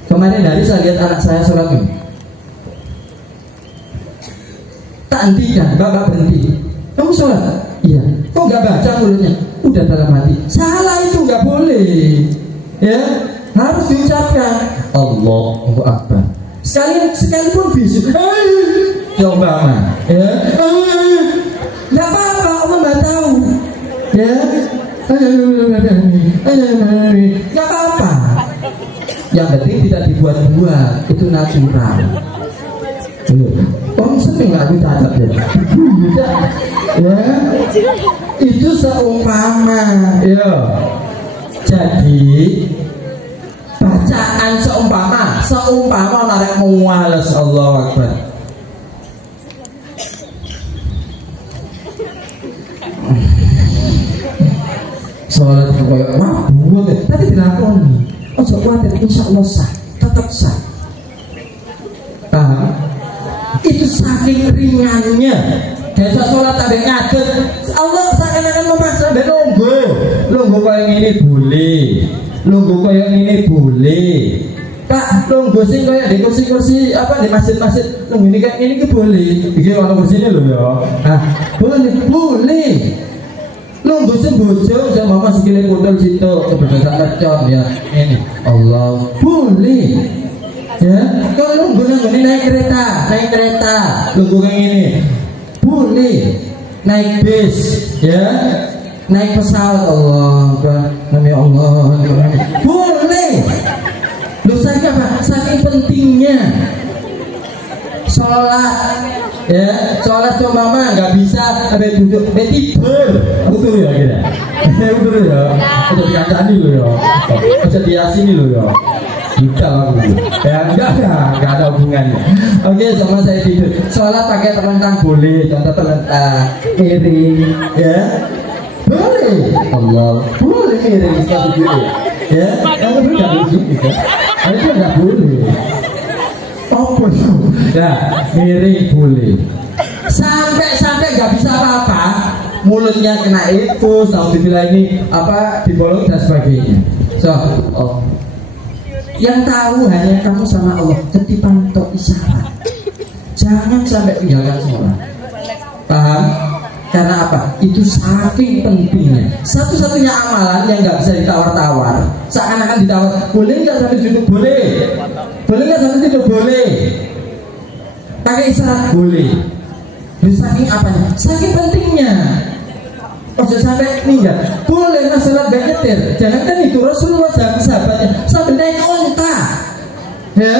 Kemarin hari saya lihat anak saya sholat ini, tak hentikan, bapak berhenti, kamu sholat? Iya. Kok nggak baca mulutnya? Udah dalam hati. Salah itu nggak boleh, ya, harus diucapkan Allahu Akbar. Sekalipun bisu, ya umpama, ya, nggak apa-apa, Allah nggak tahu, ya, nggak apa-apa. Yang penting tidak dibuat-buat, itu natural. Om sering nggak ditangkap ya? Ya, itu seumpama, ya. Jadi bacaan seumpama larek mualas, Allahu Akbar. Sholat kayak wah buat, tapi dilakoni. Ojo khawatir, insya Allah sah, tetap sah. Paham? Itu saking ringannya. Desa sholat tak ngaget, Allah seakan-akan memaksa nunggu kayak ini boleh, nunggu kayak ini boleh. Pak, nunggu sih kayak di kursi-kursi apa di masjid-masjid, nunggu ini kayak ini boleh. Iki orang kursi ini loh ya. Nah, boleh. Nunggu sih bojong sama mama sekali putul situ kebetulan mercon ya ini Allah boleh. Ya, kalau nunggu naik kereta, nunggu kayak ini boleh, naik bis, ya, naik pesawat, Allah, nama Allah, boleh. Lu saking apa? Saking pentingnya sholat, ya, sholat cuma mama nggak bisa sampai duduk, tidur, betul ya kira, betul ya, udah dikacani lo ya, udah diasini lo ya. Tidak aku, ya enggak ada hubungannya. Oke, sama saya tidur. Sholat pakai terlentang boleh, contoh terlentang, miring, ya, boleh. Allah, boleh miring sekali dulu, ya. Kamu tidak begitu, kan? Itu nggak boleh. Apa itu? Ya, miring boleh. Sampai nggak bisa apa-apa, mulutnya kena infus, tahu dibilang ini apa dibolong dan sebagainya. So, oh. Yang tahu hanya kamu sama Allah, ketipan atau isyarat. Jangan sampai tinggalkan sholat. Paham? Karena apa? Itu saking pentingnya. Satu-satunya amalan yang nggak bisa ditawar-tawar. Seakan-akan ditawar. Boleh nggak sampai duduk? Boleh. Boleh nggak sampai duduk? Boleh. Pakai isyarat? Boleh. Saking apanya? Saking pentingnya. Ojo sampai meninggal. Boleh lah sholat nyetir. Jangan kan itu Rasulullah sahabatnya sampai naik onta. Ya,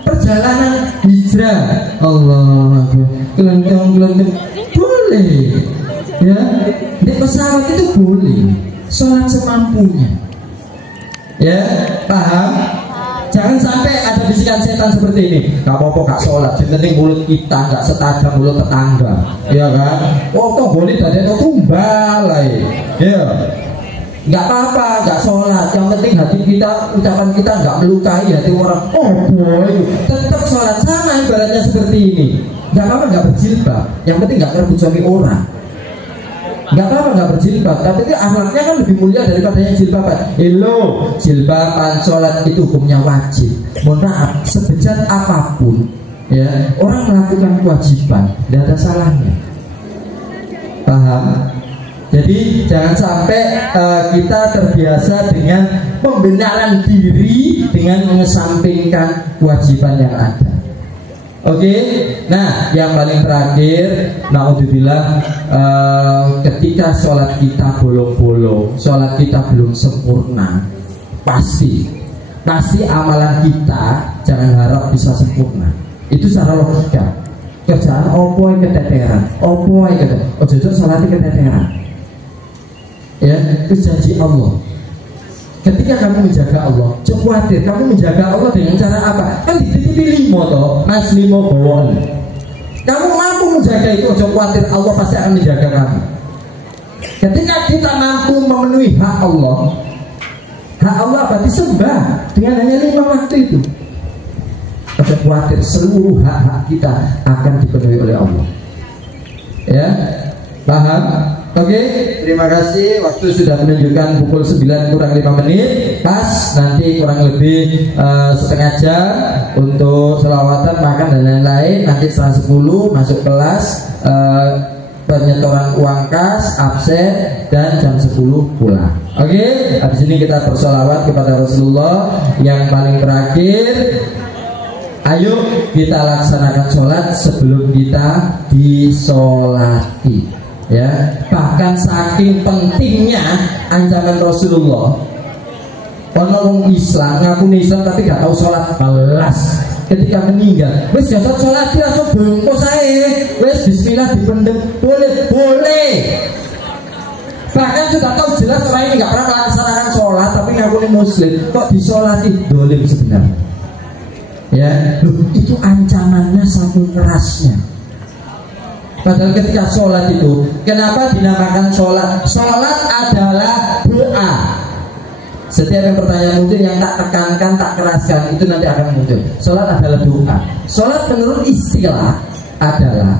perjalanan hijrah. Allah, gelendong. Boleh. Ya, di pesawat itu boleh. Sholat semampunya. Ya, paham? Jangan sampai ada bisikan setan seperti ini. Gak apa-apa gak sholat, yang penting mulut kita gak setajam mulut tetangga, ya kan? Oh toh boleh tadi itu tumbal lah, ya. Gak apa-apa, gak sholat. Yang penting hati kita, ucapan kita gak melukai hati orang. Oh boy, tetap sholat. Sama ibaratnya seperti ini. Gak apa-apa gak berjilbab, yang penting gak merebut suami orang. Gak apa-apa gak berjilbab, tapi itu akhlaknya kan lebih mulia daripada yang jilbaban. Hello, jilbaban sholat itu hukumnya wajib. Mohon maaf, sebejat apapun ya orang melakukan kewajiban, tidak ada salahnya. Paham? Jadi jangan sampai kita terbiasa dengan pembenaran diri dengan mengesampingkan kewajiban yang ada. Oke, nah yang paling terakhir, naudzubillah, ketika sholat kita bolong-bolong, sholat kita belum sempurna, pasti amalan kita jangan harap bisa sempurna. Itu secara logika. Kerjaan opo yang keteteran, opo yang keteteran, ojo sholatnya keteteran. Ya, itu janji Allah. Ketika kamu menjaga Allah, jangan khawatir. Kamu menjaga Allah dengan cara apa? Kan dititipi limo toh, mas limo bawon. Kamu mampu menjaga itu, jangan khawatir. Allah pasti akan menjaga kamu. Ketika kita mampu memenuhi hak Allah apa? Disembah dengan hanya 5 waktu itu. Jangan khawatir, seluruh hak-hak kita akan dipenuhi oleh Allah. Ya, paham? Oke, terima kasih. Waktu sudah menunjukkan pukul 9 kurang 5 menit. Pas, nanti kurang lebih setengah jam untuk selawatan, makan dan lain-lain. Nanti setelah 10 masuk kelas, penyetoran uang kas, absen, dan jam 10 pulang. Oke, habis ini kita bersolawat kepada Rasulullah. Yang paling terakhir, ayo kita laksanakan sholat sebelum kita disolati. Ya, bahkan saking pentingnya ancaman Rasulullah. Orang Islam ngaku Islam tapi gak tahu sholat balas. Ketika meninggal, wes jasad sholat dia langsung bungkus saya. Wes Bismillah dipendem, boleh. Bahkan sudah tahu jelas orang ini gak pernah melaksanakan sholat tapi ngaku Muslim, kok disolati dolim sebenarnya. Ya, itu ancamannya satu kerasnya. Padahal ketika sholat itu, kenapa dinamakan sholat? Sholat adalah doa. Setiap yang pertanyaan muncul, yang tak tekankan, tak keraskan, itu nanti akan muncul. Sholat adalah doa. Sholat menurut istilah adalah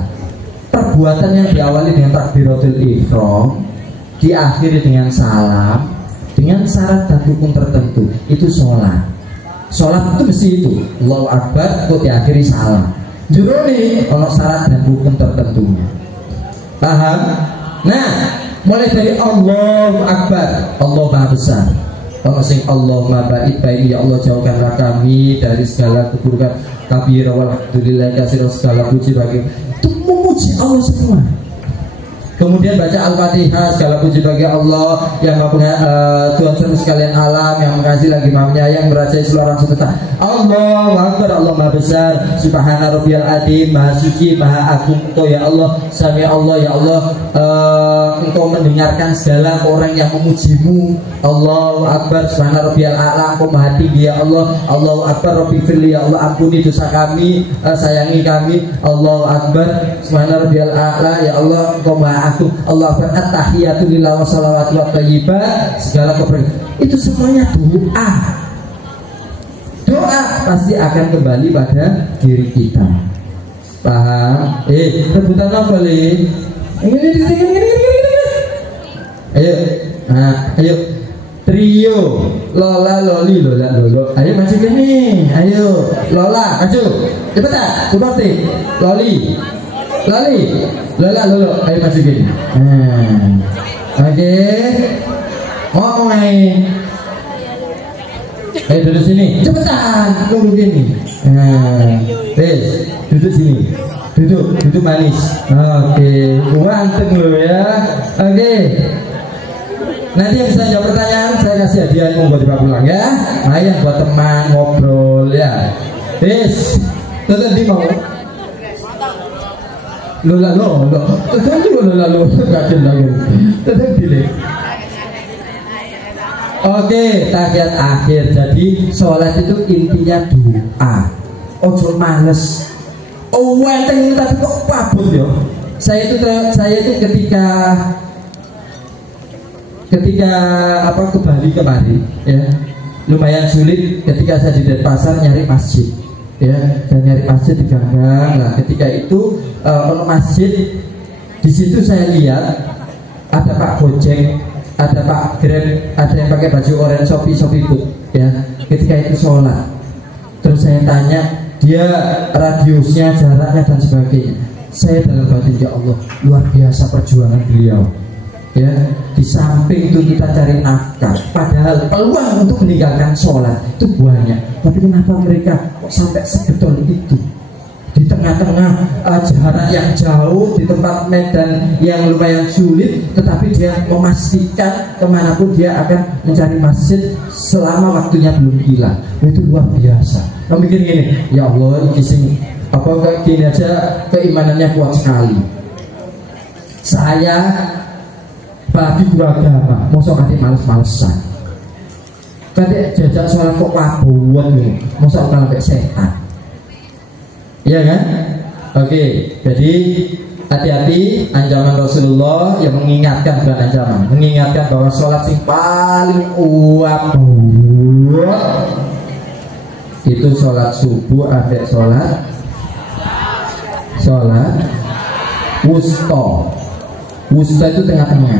perbuatan yang diawali dengan takbiratul ihram, diakhiri dengan salam, dengan syarat dan hukum tertentu. Itu sholat. Sholat itu mesti itu, Allahu Akbar, kok diakhiri salam. Juruni kalau syarat dan hukum tertentunya. Paham? Nah, mulai dari Allahu Akbar, Allah Maha Besar. Kalau sing Allahumma ba'id baini, ya Allah jauhkanlah kami dari segala keburukan. Kabira walhamdulillah kasih segala puji bagi. Itu memuji Allah semua. Kemudian baca Al-Fatihah, segala puji bagi Allah yang maha Tuhan seluruh sekalian alam, yang mengasihi lagi maha penyayang, merajai seluruh orang semesta. Allahu Akbar, Allah Maha Besar, Subhana Rabbiyal Adzim, Maha Suci, Maha Agung Engkau ya Allah, Sami Allah ya Allah, Engkau mendengarkan segala orang yang memujimu. Allahu Akbar, Subhana Rabbiyal A'la, Engkau Maha Tinggi ya Allah. Allahu Akbar, Rabbi firli ya Allah, ampuni dosa kami, sayangi kami. Allahu Akbar, Subhana Rabbiyal A'la ya Allah, Engkau Maha Agung. Allah Akbar, at-tahiyatu lillah wa salawatu wa thayyibat, segala keberkahan. Itu semuanya doa. Doa pasti akan kembali pada diri kita. Paham? Rebutan apa li? Ayo, ayo. Trio, Lola, Loli, Lola, Lolo. Ayo masuk ini. Ayo, Lola, maju. Cepetan, seperti Loli, Loli, Lola, Lolo. Ayo masukin. Oke. Ngomong aja. Ayo duduk sini, cepetan, tunggu gini. Duduk sini, duduk manis. Oke, ganteng lo ya. Oke. Nanti yang bisa jawab pertanyaan saya kasih hadiah buat dibawa pulang ya. Ayo buat teman ngobrol ya. Tetap di mau. Lo. Tetap dulu lo. Gak jelas. Tetap di. Oke, tahiyat akhir. Jadi sholat itu intinya doa. Ojo males. Oh, enteng tapi kok pabut ya. Saya itu ketika ke Bali kemarin, ya, lumayan sulit ketika saya di Denpasar nyari masjid, ya, dan nyari masjid di Ganggang. Nah, ketika itu masjid di situ saya lihat ada Pak Gojek, ada Pak Grab, ada yang pakai baju oranye Shopee Food, ya. Ketika itu sholat, terus saya tanya dia radiusnya, jaraknya dan sebagainya. Saya dalam batin, ya Allah, luar biasa perjuangan beliau. Ya, di samping itu kita cari nafkah, padahal peluang untuk meninggalkan sholat itu banyak. Tapi kenapa mereka kok sampai sebetul itu? Di tengah-tengah jarak yang jauh, di tempat medan yang lumayan sulit, tetapi dia memastikan kemanapun dia akan mencari masjid selama waktunya belum hilang. Itu luar biasa. Kamu mikir gini, ya Allah, ini apa kayak gini aja keimanannya kuat sekali. Saya bagi guru agama, mosok kate males-malesan. Kate jajak sholat kok kabuan nih, mosok kalau sampai setan. Iya kan? Oke, jadi hati-hati, ancaman Rasulullah yang mengingatkan, bukan ancaman, mengingatkan bahwa sholat yang paling itu sholat subuh, ada sholat wusta itu tengah-tengah.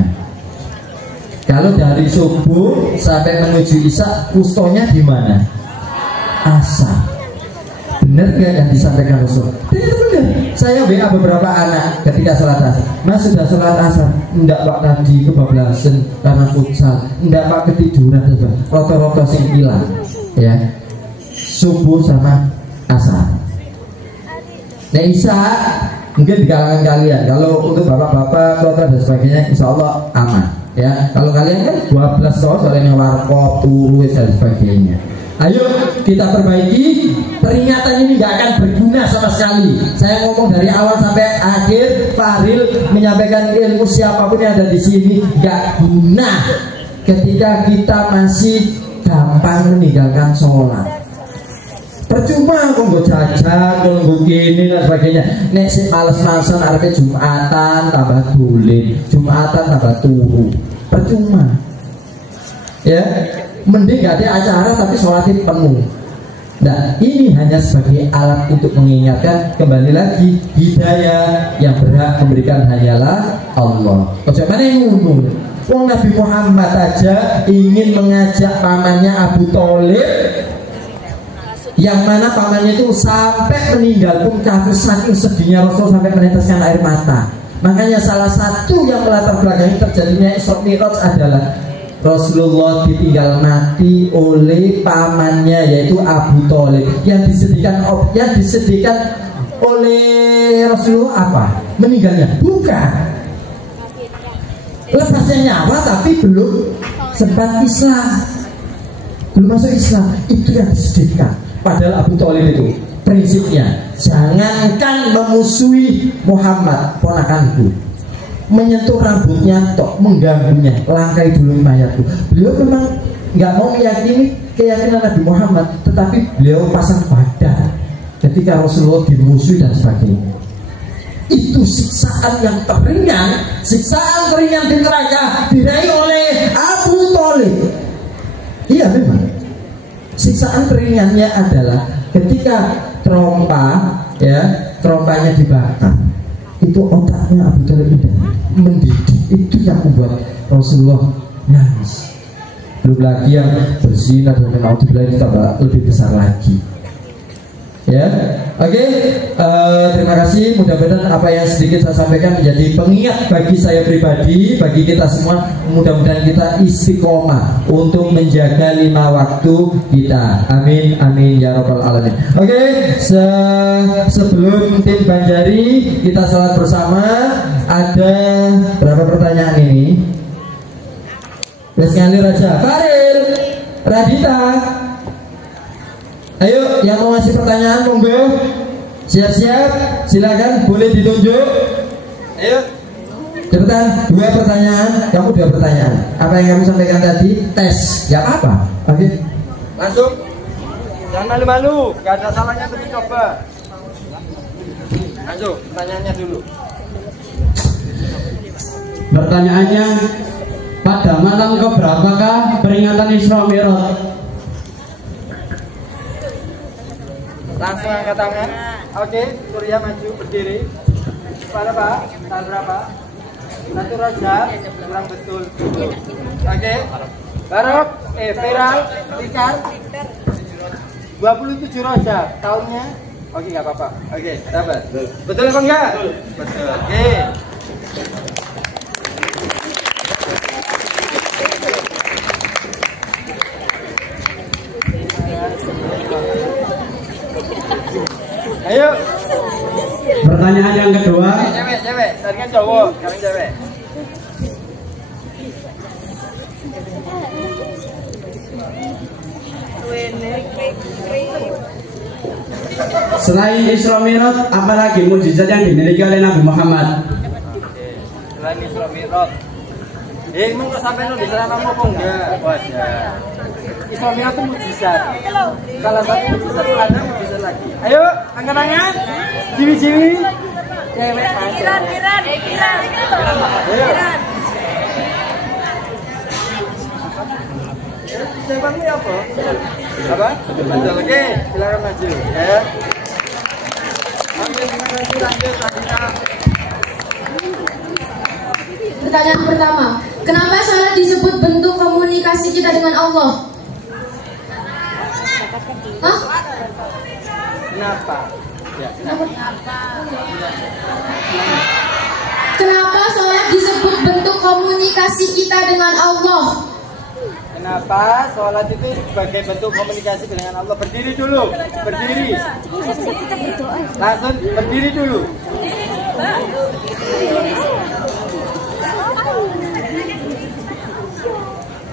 Kalau dari subuh sampai menuju isya, wustonya di mana? Asar. Benar gak yang disampaikan Rasul? Itu benar. Saya WA beberapa anak ketika sholat asar. Mas sudah sholat asar? Enggak Pak, tadi kebablasan karena futsal. Enggak Pak, ketiduran. Roto-roto sing hilang. Ya, subuh sama asar. Nah isya mungkin di kalangan kalian, kalau untuk bapak-bapak, kota dan sebagainya, insya Allah aman. Ya, kalau kalian kan 12 soalnya warkop, turu dan sebagainya. Ayo kita perbaiki. Peringatan ini nggak akan berguna sama sekali. Saya ngomong dari awal sampai akhir, Pak Haril menyampaikan ilmu siapapun yang ada di sini nggak guna ketika kita masih gampang meninggalkan sholat. Percuma kok gue jajan, gue gini dan sebagainya. Nek si males-malesan artinya Jumatan tambah dolen, Jumatan tambah turu. Percuma. Ya, mending gak ada acara tapi sholatnya penuh. Nah, ini hanya sebagai alat untuk mengingatkan. Kembali lagi, hidayah yang berhak memberikan hanyalah Allah. Bagaimana yang umum? Wong Nabi Muhammad aja ingin mengajak pamannya Abu Thalib, yang mana pamannya itu sampai meninggal pun kafir, saking sedihnya Rasul sampai meneteskan air mata. Makanya salah satu yang melatar belakangi terjadinya Isra Mi'raj adalah Rasulullah ditinggal mati oleh pamannya, yaitu Abu Thalib. Yang disedihkan oleh Rasulullah apa? Meninggalnya? Bukan. Lepasnya nyawa tapi belum sempat Islam, belum masuk Islam. Itu yang disedihkan. Padahal Abu Thalib itu prinsipnya, jangankan memusuhi Muhammad ponakanku, menyentuh rambutnya tok, mengganggunya, langkai dulu mayatku. Beliau memang nggak mau meyakini keyakinan Nabi Muhammad, tetapi beliau pasang badan ketika Rasulullah dimusuhi dan sebagainya. Itu siksaan yang teringan, siksaan teringan di neraka diraih oleh Abu Thalib. Iya memang. Siksaan teringannya adalah ketika trompanya dibakar. Itu otaknya Abu Thalib mendidih. Itu yang membuat Rasulullah nangis. Belum lagi yang berzina dan naudzubillah itu tambah lebih besar lagi. Ya, oke. Terima kasih. Mudah-mudahan apa yang sedikit saya sampaikan menjadi pengingat bagi saya pribadi, bagi kita semua. Mudah-mudahan kita istiqomah untuk menjaga 5 waktu kita. Amin, amin ya rabbal alamin. Oke, sebelum tim Banjari kita salat bersama, ada berapa pertanyaan ini? Let's ngalir aja. Faril, Radita. Ayo, yang mau ngasih pertanyaan monggo. Siap-siap, silakan, boleh ditunjuk. Ayo. Cepetan, 2 pertanyaan, kamu 2 pertanyaan. Apa yang kamu sampaikan tadi? Tes, ya apa? Oke. Langsung. Jangan malu-malu, gak ada salahnya untuk dicoba. Langsung, pertanyaannya dulu. Pertanyaannya, pada malam keberapakah peringatan Isra Mi'raj? Langsung angkat tangan. Oke, Surya maju berdiri. Pada Pak, tanggal berapa? 1 Rajab, kurang betul. Oke. Barok, Viral, Richard 27 Rajab, tahunnya. Oke, nggak apa-apa. Oke, sabar. Betul apa enggak? Betul. Oke. Ayo. Pertanyaan yang kedua. Cewek. Tadi kan cowok, sekarang cewek. Selain Isra Mi'raj, apalagi mukjizat yang dimiliki oleh Nabi Muhammad? Selain Isra Mi'raj. Emang kok sampai di sana kamu kok enggak? Wajar. Isra Mi'raj itu mukjizat. Salah satu mukjizat ada mukjizat lagi. Ayo, angkat tangan. Ciwi-ciwi. Cewek aja. Kiran. Ayo. Sebabnya apa? Apa? Betul, oke. Silakan maju. Ya. Lanjut. Pertanyaan pertama, kenapa salat disebut bentuk komunikasi kita dengan Allah? Hah? Kenapa? Ya. Kenapa salat disebut bentuk komunikasi kita dengan Allah? Kenapa sholat itu sebagai bentuk komunikasi dengan Allah? Berdiri dulu, berdiri. Langsung berdiri dulu.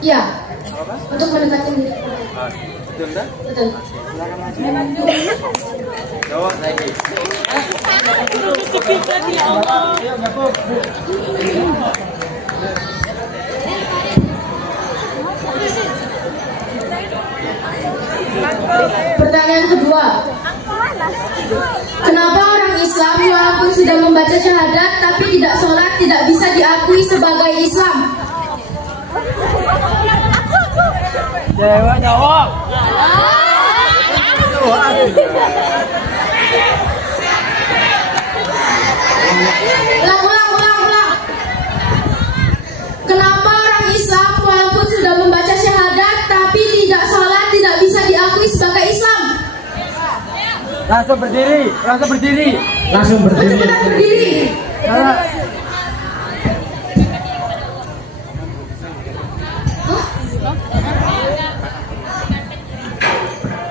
Ya, untuk mendekatkan diri. Betul kan? Betul. Silakan maju. Jawab lagi. Pertanyaan kedua, kenapa orang Islam walaupun sudah membaca syahadat tapi tidak sholat tidak bisa diakui sebagai Islam? Jawab. Ulang. Kenapa orang Islam walaupun sudah membaca syahadat tapi tidak sholat tidak bisa diakui sebagai Islam? Langsung berdiri. Cepetan berdiri.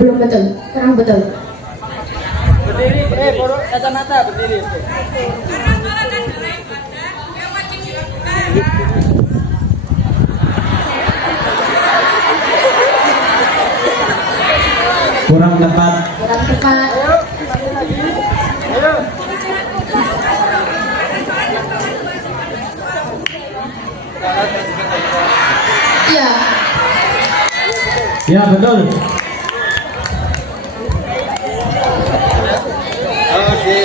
Belum betul, sekarang betul. Berdiri, borok kacamata berdiri. Kurang tepat. Ayo. Iya. Ya, betul. Oke.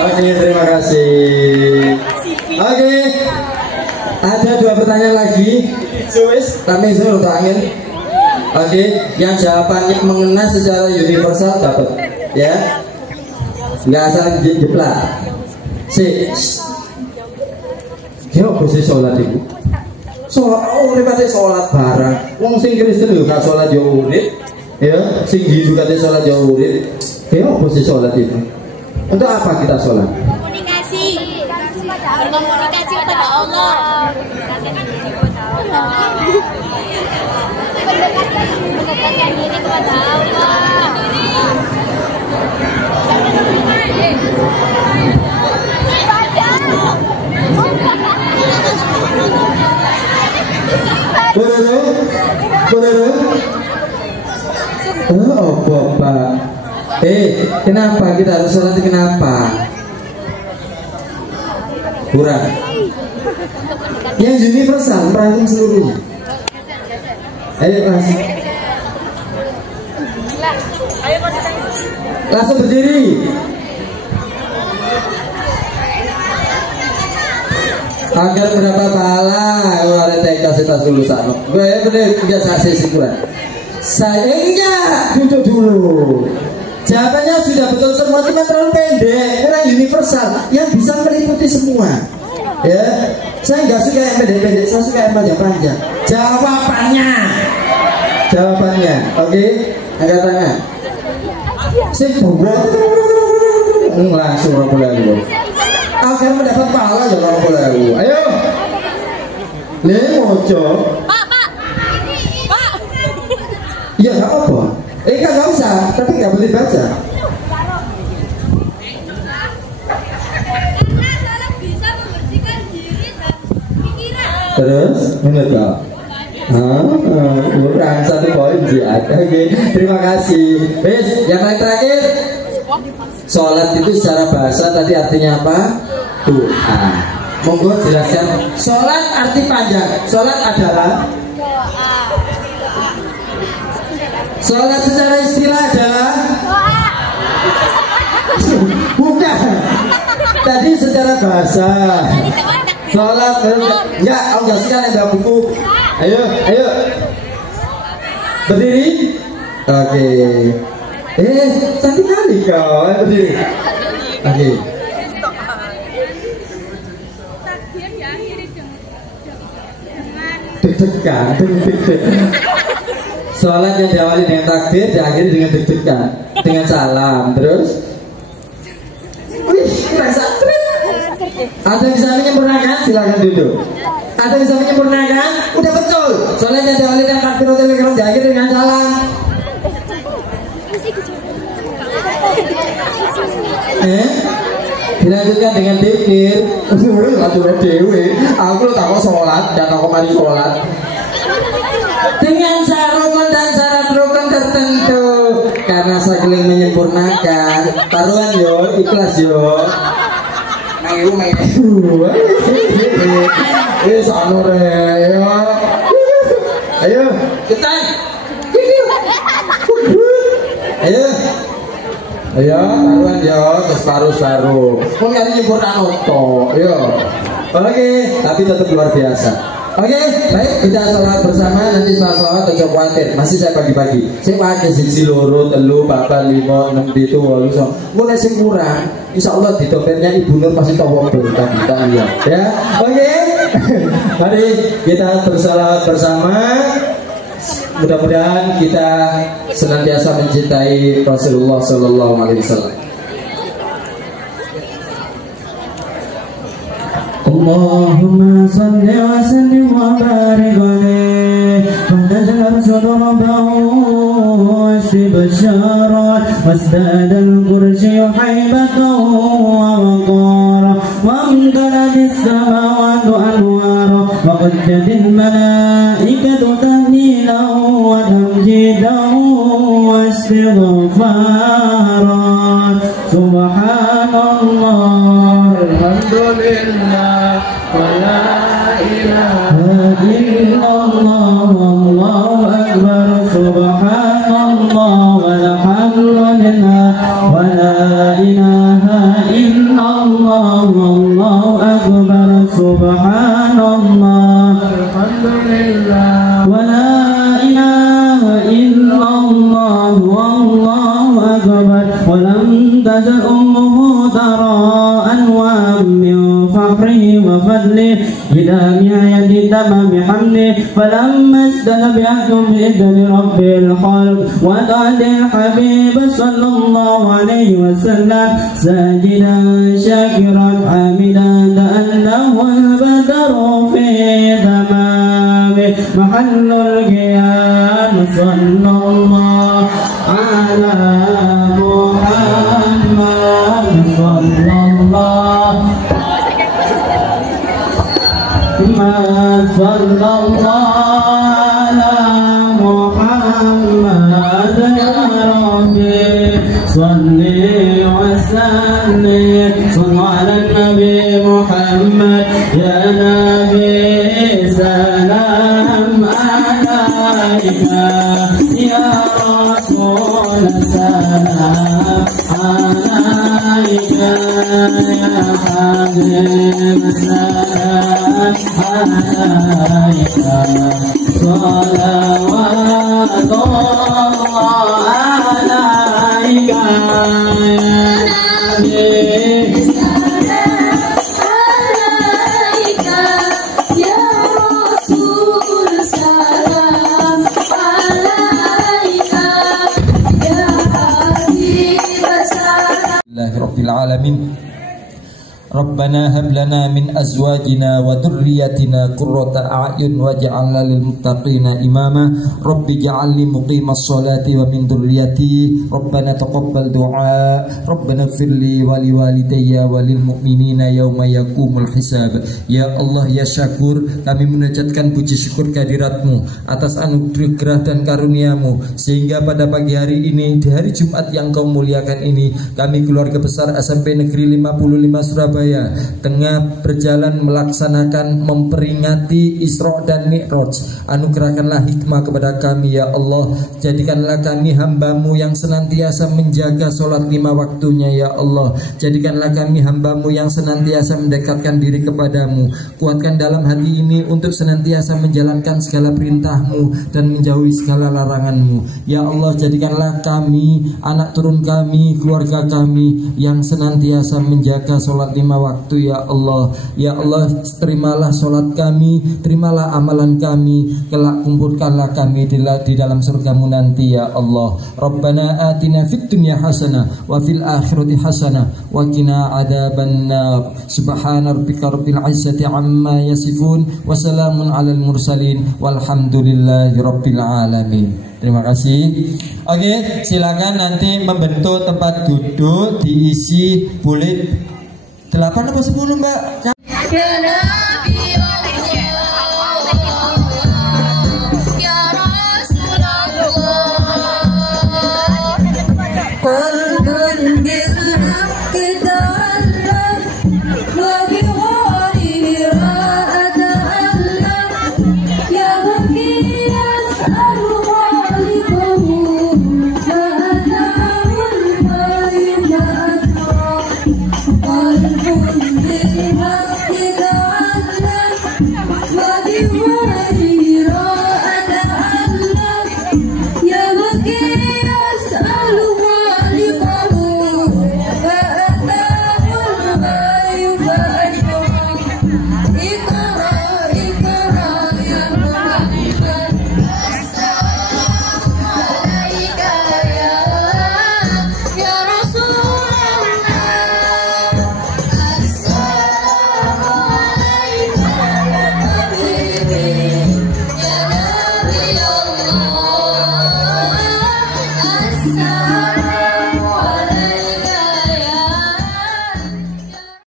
Oke, terima kasih. Oke, ada 2 pertanyaan lagi. Kami suruh untuk angin. Oke, yang jawabannya mengena secara universal dapat, ya. Nggak asal jeplak. Dia apa sih sholat itu? Urip ate sholat barang. Wong sing Kristen yo gak sholat yo urip. Ya, sing Hindu kate sholat yo urip. Dia apa sih sholat itu? Untuk apa kita sholat? Berkomunikasi kepada Allah. Mendekatkan diri kepada Allah. Boleh. Oh, Bapak. Kenapa kita harus sholat? Kenapa? Kurang. Yang universal merangkum seluruhnya. Ayo langsung berdiri. Agar mendapat pahala. Ada kasih tas dulu sana. Gue bener enggak saksi sikuran. Saya enggak, duduk dulu. Jawabannya sudah betul semua, cuma terlalu pendek. Karena universal yang bisa meliputi semua. Ya, saya nggak suka yang pendek-pendek, saya suka yang panjang-panjang. Jawabannya, oke? Angkat tangan. Buat langsung 20.000. Agar mendapat pahala ya 20.000. Ayo, mojo. Pak. Iya nggak apa. Nggak usah, tapi nggak boleh baca. Terus, menurut kau? Kurang 1 poin sih. Oke, terima kasih. Yang terakhir, sholat itu secara bahasa tadi artinya apa? Doa. Monggo jelaskan. Sholat arti panjang. Sholat adalah sholat secara istilah adalah bukan. Tadi secara bahasa. Sholat enggak, enggak sekali ada buku. Ayo. Berdiri. Oke. Cantik kali kau. Berdiri. Oke. Deg-degan. Sholat yang diawali dengan takbir, diakhiri dengan deg-degan, dengan salam, terus. Wih, rasa. Ada yang bisa menyempurnakan? Silakan duduk. Ada yang bisa menyempurnakan? Udah betul. Sholat yang diawali dengan takbir, diakhiri dengan salam. Dilanjutkan dengan zikir. Aku lo takut sholat dan aku mari sholat dengan rukun dan syarat rukun tertentu. Karena saling menyempurnakan. Taruhan yo, ikhlas yo. Ayo, kita. Ayo, taruhan yo, terus paru-paru. Mau nyari nyempurna noto, yo. Oke, tapi tetap luar biasa. Oke, baik, kita sholat bersama. Nanti setelah sholat aja khawatir, masih saya bagi-bagi. Saya pakai sisi loro, telu, bapak, 5, 6, 7, 8. Mulai sing kurang, insya Allah di dompetnya Ibu Nur pasti tahu berkah kita lihat. Ya, oke. Mari kita bersalat bersama. Mudah-mudahan kita senantiasa mencintai Rasulullah Sallallahu Alaihi Wasallam. Allahumma salli wa sallim wa barik alaihi Fahtajal arsyadu rabbahu Wasibasyarat Wasdad al-kursi haibatahu Wa waqara Wa amdala bis-samawatu anwara Wa qadjadil malaikatu tahlilahu Wa tamjidahu Wa istighfaran Subhanallah Alhamdulillah wa la ilaha illallah wallahu akbar subhanallah walhamdulillah wa la ilaha illallah wallahu akbar subhanallah alhamdulillah wa la ilaha illallah wallahu akbar wa lam tazal ummuhu tara anwa min fakhrihi wa fadlihi ila nihayati tamami hamdihi falamma istadabiyahtum bi'idni rabbil khalq wa ta'adil habib sallallahu alaihi wasallam sajidan syakiran hamidan annahu al-badaru fi tamami mahallul qiyam sallallahu ala Muhammad sallallahu sallallahu ala Muhammad صلي وسلم صل على النبي محمد يا نبي سلام عليك يا رسول سلام عليك يا حبيب سلام عليك صلوات الله عليك يا نبي Rabbil alamin. Rabbana hab lana min azwajina wa dhurriyyatina qurrata a'yun waj'alna lil muttaqina imama. Rabbi ij'alni muqimas sholati wa min dhurriyyati. Rabbana taqabbal du'a. Rabbana ighfirli wa liwalidayya wa lil mu'minina yauma yaqumul hisab. Ya Allah ya Syakur, kami menajatkan puji syukur kehadirat-Mu atas anugerah dan karunia-Mu sehingga pada pagi hari ini, di hari Jumat yang Kau muliakan ini, kami keluarga besar SMP Negeri 55 Surabaya tengah berjalan melaksanakan memperingati Isra dan Mi'raj. Anugerahkanlah hikmah kepada kami ya Allah. Jadikanlah kami hamba-Mu yang senantiasa menjaga sholat 5 waktunya ya Allah. Jadikanlah kami hamba-Mu yang senantiasa mendekatkan diri kepadamu. Kuatkan dalam hati ini untuk senantiasa menjalankan segala perintah-Mu dan menjauhi segala larangan-Mu. Ya Allah, jadikanlah kami, anak turun kami, keluarga kami yang senantiasa menjaga sholat 5 waktu ya Allah. Ya Allah, terimalah sholat kami, terimalah amalan kami, kelak kumpulkanlah kami di dalam surga-Mu nanti ya Allah. Rabbana atina fid dunya hasanah wa fil akhirati hasanah wa qina adzabannar. Subhana rabbika rabbil izzati amma yasifun wa salamun alal mursalin walhamdulillahi rabbil alamin. Terima kasih. Oke, silakan nanti membentuk tempat duduk diisi boleh 8 atau 10 Mbak?